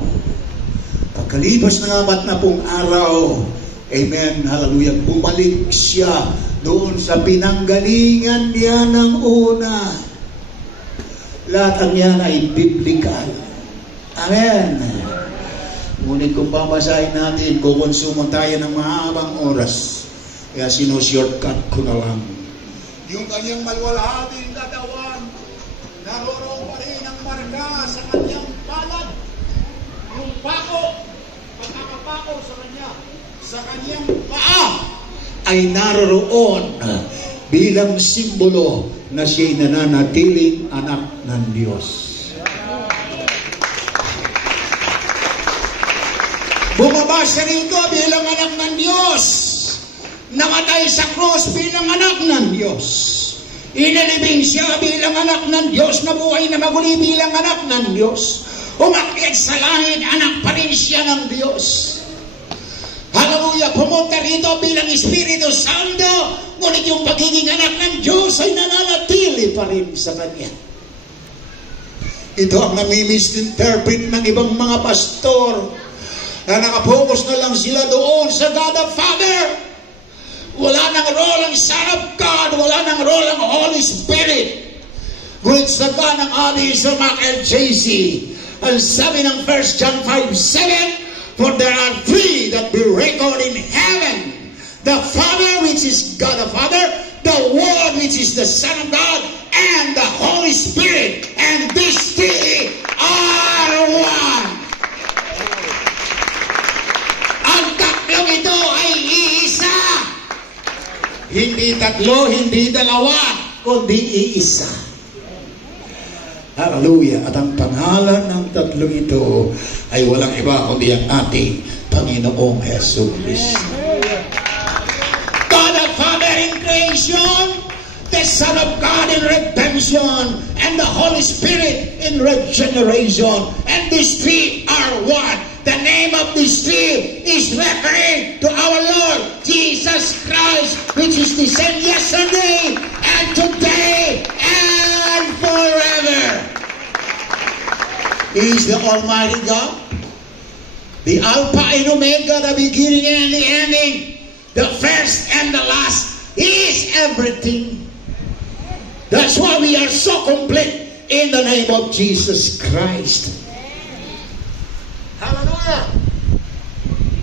Pagkalipas ng 40 araw, amen, hallelujah, bumalik siya doon sa pinanggalingan niya ng una. Lahat ang yan ay biblical. Amen. Ngunit kung babasahin natin, kukonsumo tayo ng mahabang oras. Kaya sinushortcut ko na lang. Yung kanyang maluwalhating katawan, naroroon pa rin ang marka sa kanyang palad. Yung pako, pagkakapako sa kanya, sa kanyang paa, ay naroroon bilang simbolo na siya'y nananatiling anak ng Diyos. Bumaba siya rito bilang anak ng Diyos. Namatay sa krus bilang anak ng Diyos. Inalibing siya bilang anak ng Diyos. Nabuhay na maguli bilang anak ng Diyos. Umakyat sa langit, anak pa rin siya ng Diyos. Hallelujah! Pumunta rito bilang Espiritu Santo, ngunit yung pagiging anak ng Diyos ay nananatili pa rin sa Kanya. Ito ang nami-misinterpret ng ibang mga pastor na nakapokus na lang sila doon sa God the Father. Wala nang role ang Son of God, wala nang role ang Holy Spirit. Ngunit sa God ng ating sa McLJC, ang sabi ng 1 John 5:7, for there are 3 that be reckoned in heaven, the Father, which is God the Father, the Word, which is the Son of God, and the Holy Spirit. And these 3 are one. Ang tatlong ito ay iisa. Hindi tatlo, hindi dalawa, kundi iisa. Hallelujah. At ang pangalan ng tatlong ito ay walang iba kundi ang ating Panginoong Jesucristo. God the Father in creation, the Son of God in redemption, and the Holy Spirit in regeneration. And these 3 are one. The name of these 3 is referring to our Lord Jesus Christ, which is the same yesterday and today and forever. He is the Almighty God, the Alpha and Omega, the beginning and the ending, the first and the last. He is everything. That's why we are so complete in the name of Jesus Christ. Hallelujah!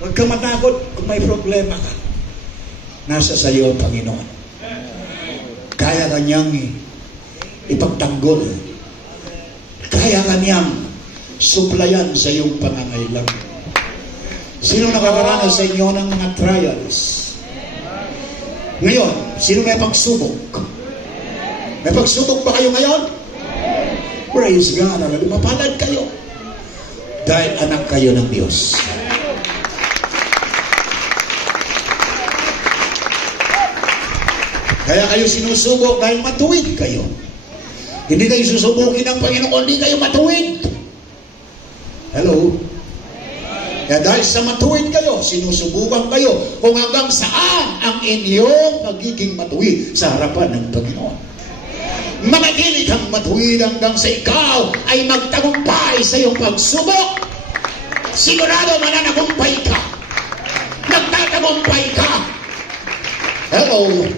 Huwag ka matakot kung may problema ka. Nasa sayo ang Panginoon. Kaya ka niyang ipagtanggol. Kaya ka niyang suplayan sa iyong pangangailangan. Sino nakakaranas sa inyo ng mga trials? Ngayon, sino may pagsubok? May pagsubok ba kayo ngayon? Praise God. Mapalad kayo. Dahil anak kayo ng Diyos. Kaya kayo sinusubok dahil matuwid kayo. Hindi kayo susubukin ng Panginoon, hindi kayo matuwid. Hello? Kaya dahil sa matuwid kayo, sinusubukan kayo kung hanggang saan ang inyong pagiging matuwid sa harapan ng Panginoon. Manatilig kang matuwid hanggang sa ikaw ay magtagumpay sa iyong pagsubok. Sigurado mananagumpay ka. Magtatagumpay ka. Hello.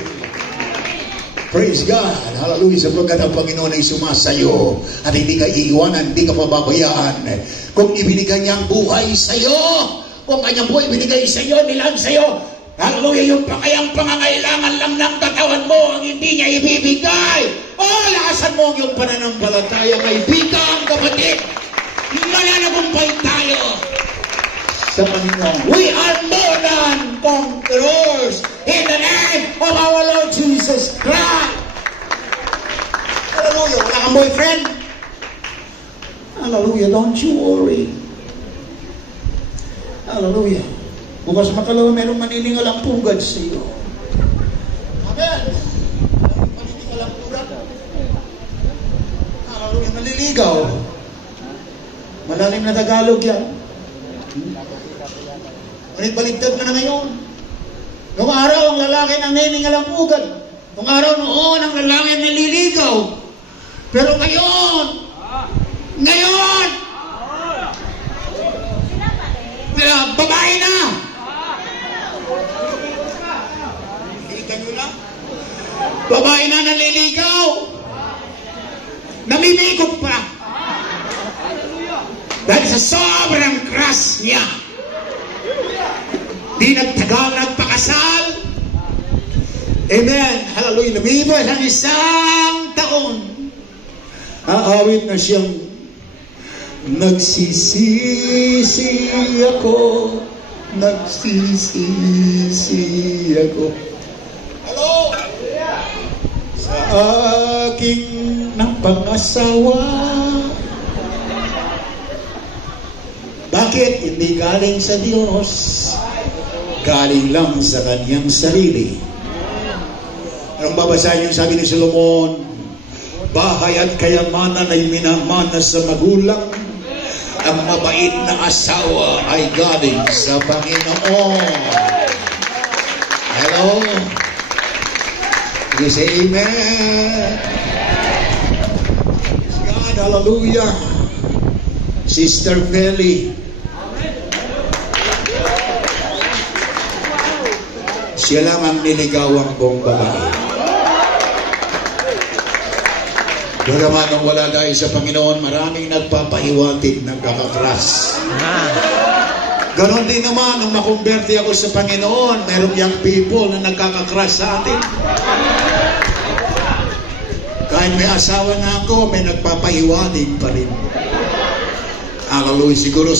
Praise God. Hallelujah. Sapagkat ang Panginoon ay sumasayo at hindi ka iiwanan, hindi ka pababayaan. Kung ibinigay niya ang buhay sa iyo, kung kanyang buhay ibinigay sa iyo, nilang sa iyo, hallelujah, yung pakayang pangangailangan lang ng katawan mo ang hindi niya ibibigay. Lakasan mo ang iyong pananampalataya, kaibigan, kapatid. Mananagumpay tayo sa Panginoon. We are more than conquerors in the name of our Lord Jesus Christ. Hallelujah. Wala kang boyfriend? Hallelujah. Don't you worry. Hallelujah. Bukas makalawa merong manilingal ang pugad sa iyo. Amen. Manilingal ang pugad. Hallelujah. Maliligaw. Malalim na Tagalog yan. Ngunit baligtad na ngayon. Noong araw ang lalaki ng niningal ang pugad. Noong araw noon ang lalaki ang naliligaw. Pero ngayon, babae na. Kita nyo lang. Babae na naliligaw. Namimikot pa. Dahil sa sobrang crush niya. Di nagtagal, nagpakasal. Amen. Hallelujah. Lumipas ang isang taon. Aawit na siyang nagsisisi ako. Nagsisisi ako. Hello? Sa aking ng pang-asawa. Bakit? Hindi galing sa Diyos. Galing lang sa kanyang sarili. Anong babasahin yung sabi ni Solomon? Bahay at kayamanan ay minamana sa magulang. Ang mabait na asawa ay galing sa Panginoon. Hello? You say amen. Praise God, hallelujah. Sister Feli. Siya lang ang niligawan kong babae. Bagaman nung wala dahil sa Panginoon, maraming nagpapahiwatig, nagkakakras. Ganon din naman, nung makumberte ako sa Panginoon, merong young people na nagkakakras sa atin. Kahit may asawa na ako, may nagpapahiwatig pa rin. Hallelujah. Siguro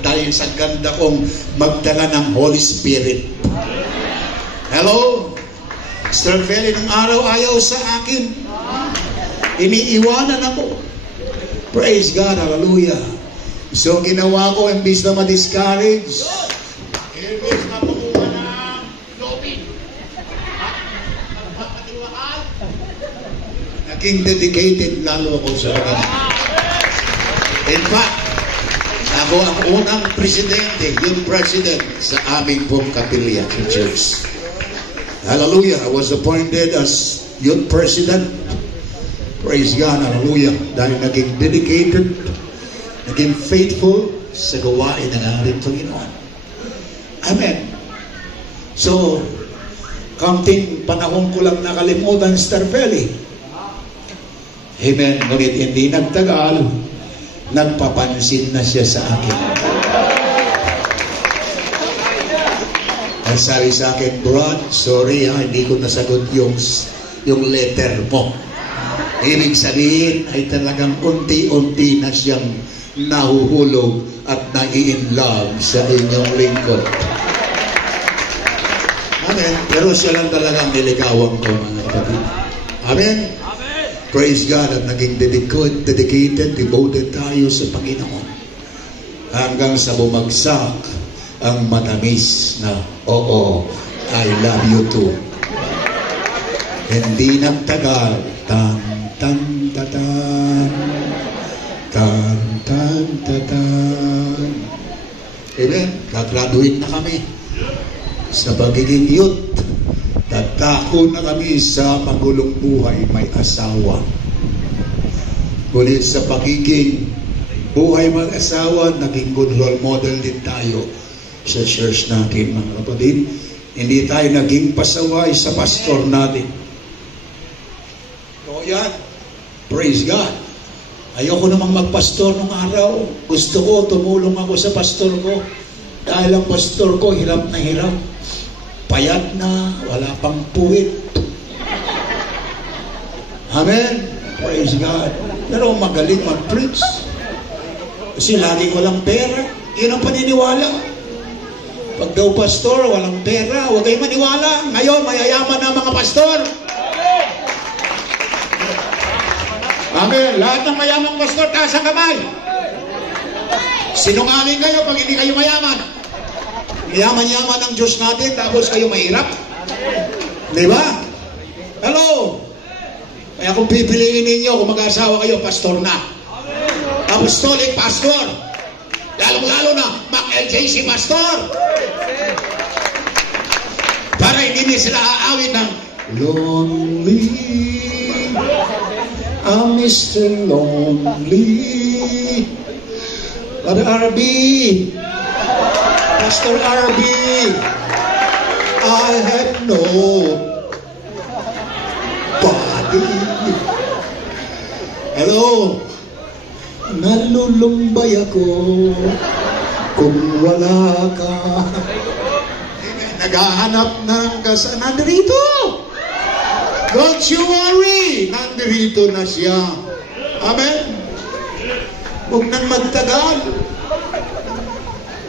dahil sa ganda kong magdala ng Holy Spirit. Hello? Sister Feli, nung araw ayaw sa akin. Iniiwanan ako. Praise God. Hallelujah. So ginawa ko, imbis na ma-discourage, imbis na makuha ng lobby, naging dedicated lalo ako sa akin. In fact, ako ang unang presidente, yung president sa aming pong kapilya sa church. Hallelujah. I was appointed as youth president. Praise God. Hallelujah. Dahil naging dedicated, naging faithful sa gawain ng ating Panginoon. Amen. So, kaunting panahon ko lang nakalimutan, Sister Feli. Amen. Ngunit hindi nagtagal, nagpapansin na siya sa akin. At sabi sa akin, Brad, sorry hindi ko nasagot yung letter mo. Ibig sabihin ay talagang unti-unti na siyang nahuhulog at nai-in-love sa inyong lingkod. Amen. Pero siya lang talagang niligawan ko, mga kapatid. Amen. Praise God. At naging dedicated, devoted tayo sa Panginoon. Hanggang sa bumagsak ang matamis na, oo, I love you too. Hindi nagtagal, tan-tan-tatan, tan-tan-tatan. Amen. nakagraduate na kami sa pagiging youth. Nagtako na kami sa magulong buhay, may asawa. Ngunit sa pagiging buhay mag-asawa, naging good role model din tayo sa church natin, mga kapatid. Hindi tayo naging pasaway sa pastor natin. So yan, praise God. Ayoko namang magpastor nung araw. Gusto ko, tumulong ako sa pastor ko. Dahil ang pastor ko, hirap na hirap. Payat na, wala pang puwit. Amen? Praise God. Pero magaling mag-preach. Kasi laging walang pera. Yun ang paniniwala. Pag daw pastor, walang pera, huwag kayong maniwala. Ngayon, mayayaman na mga pastor. Amen. Lahat ng mayamang pastor, taas ang kamay. Sinungaling kayo pag hindi kayo mayaman. Yaman-yaman ang Diyos natin, tapos kayo mahirap. Di ba? Hello? Kaya kung pipiliin ninyo, kung mag-asawa kayo, pastor na. Apostolic pastor. Lalong-lalo na, Mac-LJC pastor. Para hindi sila aawit ng lonely, I'm Mr. Lonely. But RB, Pastor RB, I have no body. Hello? Nalulumbay ako kung wala ka. Naghahanap ng kasanan dito. Don't you worry. Nandito na siya. Amen? Huwag nang magtagal.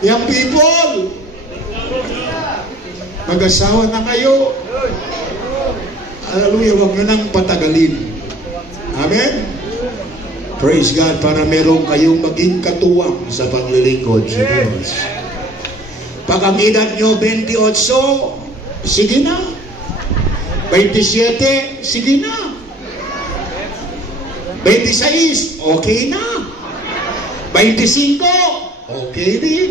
Young people, mag-asawa na kayo. Hallelujah, huwag na nang patagalin. Amen? Praise God, para meron kayong maging katuwang sa paglilingkod sa Diyos. Pag ang edad nyo 28, sige na. 27, sige na. 26, okay na. 25, okay din.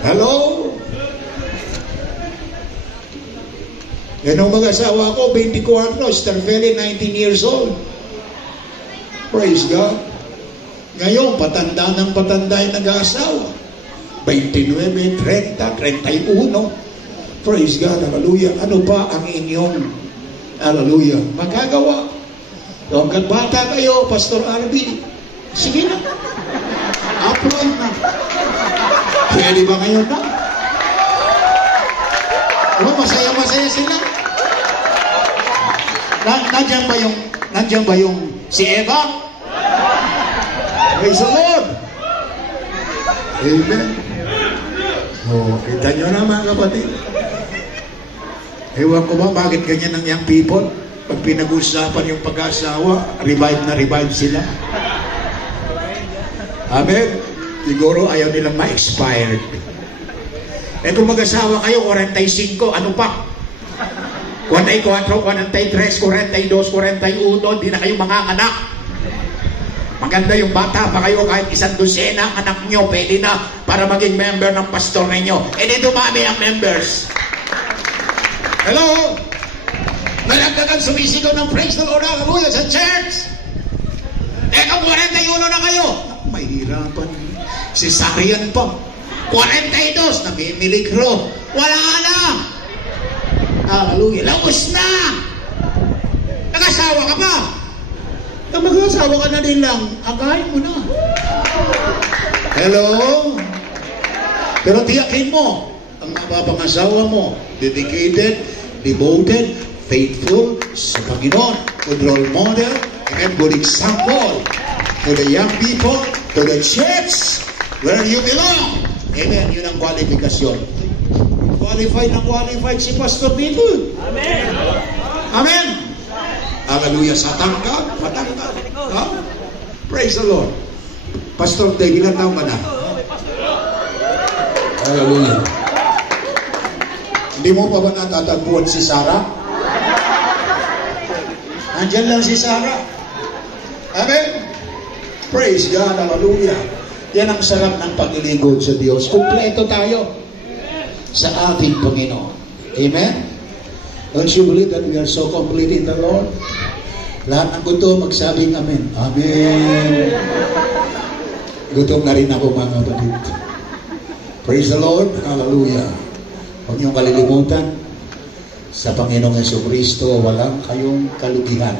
Hello? Yan ang mag-asawa ko, 24, Starfeli, 19 years old. Praise God. Ngayon, patanda ng patanda yung nag-aasawa. 29, 30, 31. Praise God, hallelujah. Ano pa ang inyong, hallelujah, magagawa? So, hanggang bata kayo, Pastor RB, sige na. Upload na. Pwede ba ngayon na? Oh, masaya-masaya sila. Nandiyan ba yung si Eva? Praise the Lord. Amen. Oh, kita nyo na mga kapatid. Ewan ko ba bakit ganyan ang young people? Pag pinag-usapan yung pag-asawa, revive sila. Amen. Siguro ayaw nilang ma-expired. Eh kung mag-asawa kayo, 45, ano pa? 44, 43, 42, 41, di na kayo manganganak. Maganda yung bata pa kayo, kahit 1 dosena ang anak nyo, pwede na para maging member ng pastor ninyo. E di dumami ang members. Hello? Malagdagan sumisigaw ng praise the Lord, hallelujah, sa church. Eh kung 41 na kayo, mahirapan. Cesarean pa. 42, namimiligro. Wala na. Hallelujah. Laos na. Nag-asawa ka pa. Kung mag-asawa ka na din lang, agayin mo na. Hello? Pero tiyakin mo, ang mapapangasawa mo, dedicated, devoted, faithful sa Panginoon, good role model, and good example to the young people, to the church, where you belong. Amen. Yun ang kwalifikasyon. Qualified si Pastor dito. Amen. Amen. Hallelujah. Sa tangkad, matangkad. Ha? Praise the Lord. Pastor Dave, ilan taong ka na? Hallelujah. Hindi mo pa ba natatagpuan si Sarah? Andyan lang si Sarah. Amen. Praise God. Hallelujah. Yan ang sarap ng paglilingkod sa Diyos. Kumpleto tayo sa ating Panginoon. Amen? Don't you believe that we are so complete in the Lord? Lahat ng gutom, magsabing amen. Amen. Gutom na rin ako, mga kapatid. Praise the Lord. Hallelujah. Huwag niyong kalilimutan, sa Panginoong Jesucristo, walang kayong kalugihan.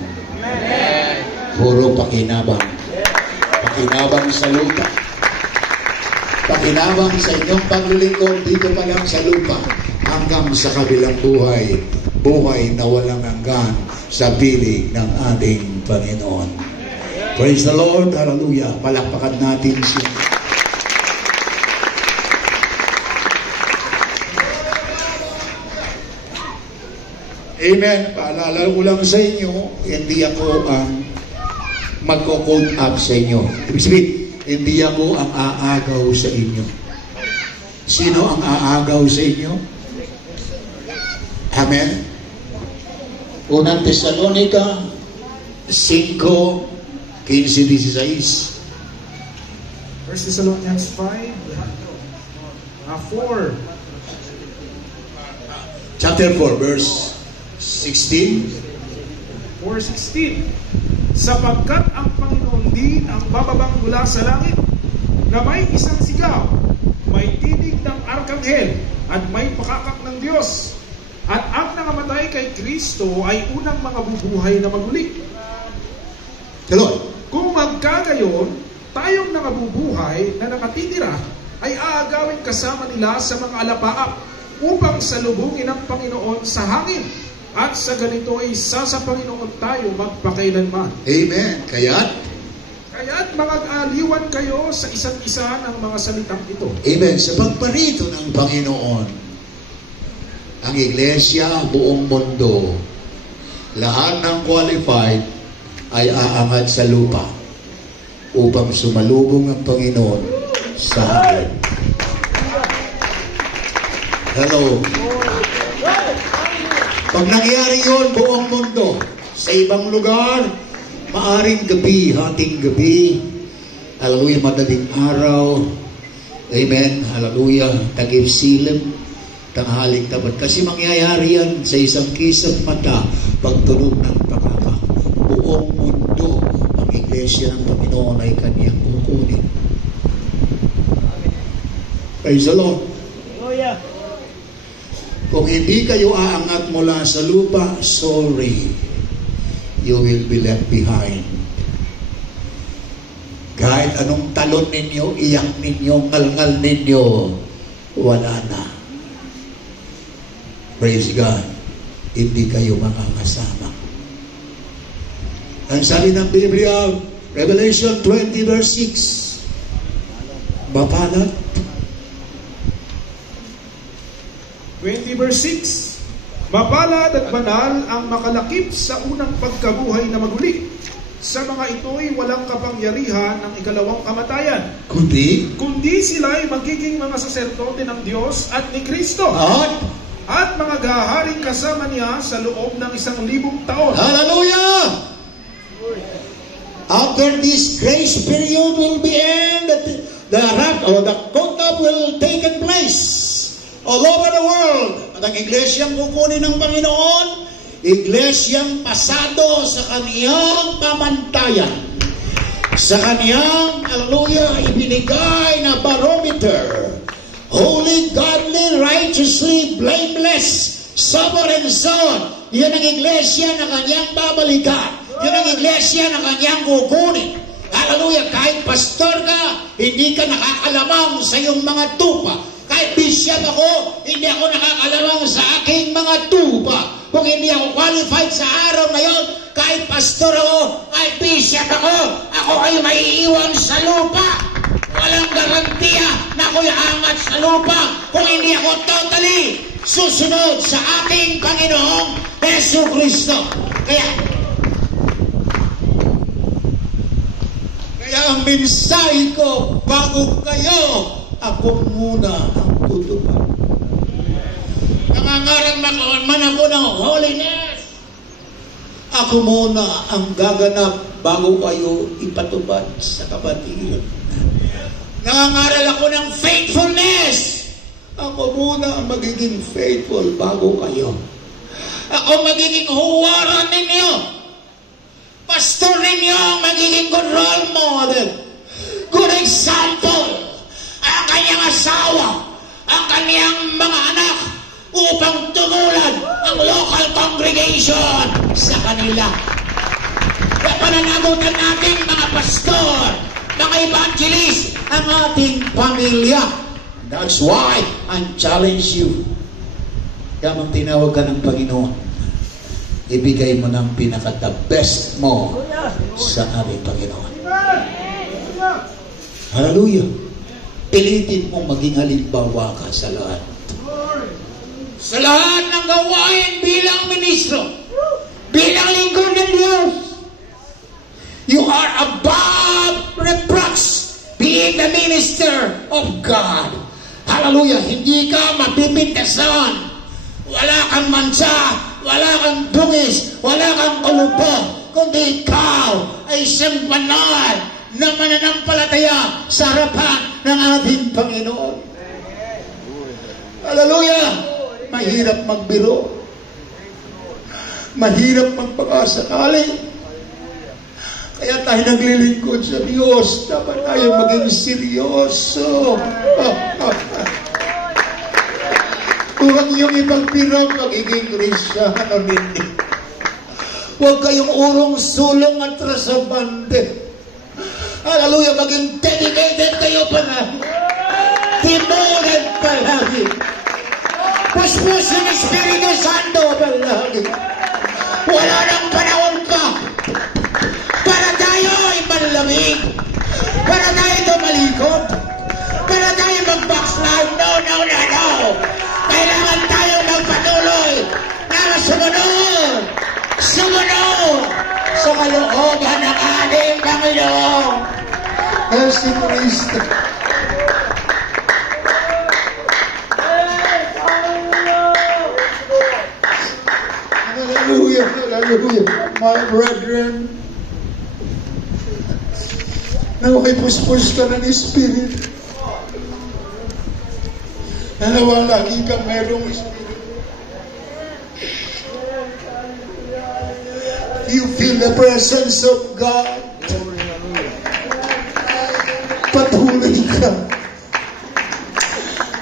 Puro pakinabang. Pakinabang sa lupa. Pakinabang sa inyong paglilingkod dito pa lang sa lupa hanggang sa kabilang buhay. Buhay na walang hanggan sa piling ng ating Panginoon. Praise the Lord. Hallelujah. Palakpakan natin siya. Amen. Paalala ko lang sa inyo, hindi ako ang magko-code up sa inyo. Ibig sabihin, hindi ako ang aagaw sa inyo. Sino ang aagaw sa inyo? Amen. Unang Tesalonica 5:15-16. 1 Thessalonians 5, 4. Chapter 4, verse 16. 4:16. Sapagkat ang Panginoon din ang bababang mula sa langit, na may isang sigaw, may tinig ng arkanghel, at may pakakak ng Diyos. At ang nangamatay kay Kristo ay unang mga bubuhay na maguli. Tuloy. Kung magkagayon, tayong nangabubuhay na nakatitira ay aagawin kasama nila sa mga alapaap upang salubungin ang Panginoon sa hangin. At sa ganito ay isa sa Panginoon tayo magpakailanman. Amen. Kaya't mag-aliwan kayo sa isa't isa ng mga salitang ito. Amen. Sa pagparito ng Panginoon, ang iglesia, buong mundo, lahat ng qualified ay aangat sa lupa upang sumalubong ang Panginoon sa hangin. Hello. Pag nangyari yun, buong mundo, sa ibang lugar, maaring gabi, hating gabi, hallelujah, madaling araw, amen, hallelujah, tagib silim, tanghaling tapat. Kasi mangyayari yan sa isang kisap mata, pagtunog ng pakaka. Buong mundo, ang iglesia ng Panginoon ay kaniyang kukunin. Praise the Lord. Kung hindi kayo aangat mula sa lupa, sorry, you will be left behind. Kahit anong talon ninyo, iyak ninyo, ngalngal ninyo, wala na. Praise God, hindi kayo makakasama. Ang sabi ng Biblia, Revelation 20 verse 6, mapalad. 20 verse 6. Mapalad at banal ang makalakip sa unang pagkabuhay na maguli. Sa mga ito'y walang kapangyarihan ng ikalawang kamatayan. Kundi sila'y magiging mga saserdote ng Diyos at ni Kristo. At mga gaharing kasama niya sa loob ng 1,000 taon. Hallelujah! After this grace period will be ended, the wrath or the count-up will take place all over the world. At ang iglesyang kukunin ng Panginoon, iglesyang pasado sa kaniyang pamantayan, sa kaniyang, hallelujah, ibinigay na barometer, holy, godly, righteously, blameless, sober and sound. Yan ang iglesia na kaniyang babalikan. Yan ang iglesia na kaniyang kukunin. Hallelujah, kahit pastor ka, hindi ka nakakalamang sa iyong mga tupa. Kahit bishop ako, hindi ako nakakalamang sa aking mga tupa. Kung hindi ako qualified sa araw na yon, kahit pastor ako, kahit bishop ako ay maiiwan sa lupa. Walang garantiya na ako'y angat sa lupa kung hindi ako totally susunod sa aking Panginoong Jesucristo. Kaya ang mensahe ko, bago kayo, ako muna ang tutupad. Nangangarap man ako ng holiness. Ako muna ang gaganap bago kayo ipatupad sa kapatiran. Nangangaral ako ng faithfulness. Ako muna ang magiging faithful bago kayo. Ako magiging huwaran ninyo. Pastor ninyo ang magiging good role model. Good example. Ang kanyang asawa, ang kanyang mga anak, upang tumulan ang local congregation sa kanila. Pananagutan natin mga pastor, mga evangelist, ang ating pamilya. That's why I challenge you. Kamang tinawag ka ng Panginoon, ibigay mo ng pinaka-the best mo sa ating Panginoon. Hallelujah. Pilitin mo maging halimbawa ka sa lahat. Sa lahat ng gawain bilang ministro, bilang lingkod ng Diyos, you are above reproach being the minister of God. Hallelujah. Hindi ka mapipintasan. Wala kang mansa, wala kang dungis, wala kang kulubo, kundi ikaw ay isang banal na mananampalataya sa harapan ng ating Panginoon. Hallelujah. Mahirap magbiro. Mahirap magpakasakali. Kaya tayo naglilingkod sa Diyos. Dapat tayo maging seryoso. Kung ang iyong ibang biro, magiging Kristyano hindi. Huwag kayong urong-sulong at rasabante. Hallelujah, maging dedicated kayo palagi. Timulan palagi. Puspos ng Espiritu Santo palagi. Wala nang panahon pa para tayo ay manlamig, para tayo tumalikod, para tayo mag-backslide. No. Kailangan tayo magpatuloy na sumunod sa kalooban ng ating Panginoon si Kristo. Hallelujah, hallelujah. My brethren, naway puspos ka ng Espiritu. Nawa lagi kang merong Espiritu. You feel the presence of God. Patuloy ka.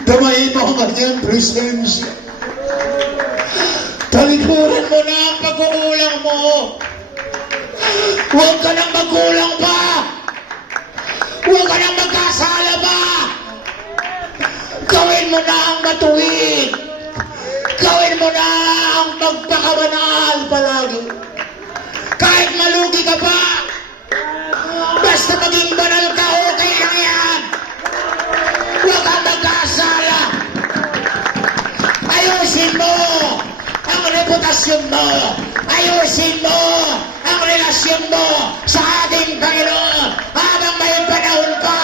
Damayin mo ang kanyang presensya. Talikuran mo na ang pag-uulang mo. Huwag ka nang magkulang pa. Huwag ka nang magkasala pa. Gawin mo na ang matuwid. Gawin mo na ang magpakabanal palagi. Kahit malugi ka pa, basta maging banal ka, okay lang yan. Huwag kang magkasala. Ayusin mo ang reputasyon mo. Ayusin mo ang relasyon mo sa ating Panginoon habang may panahon pa.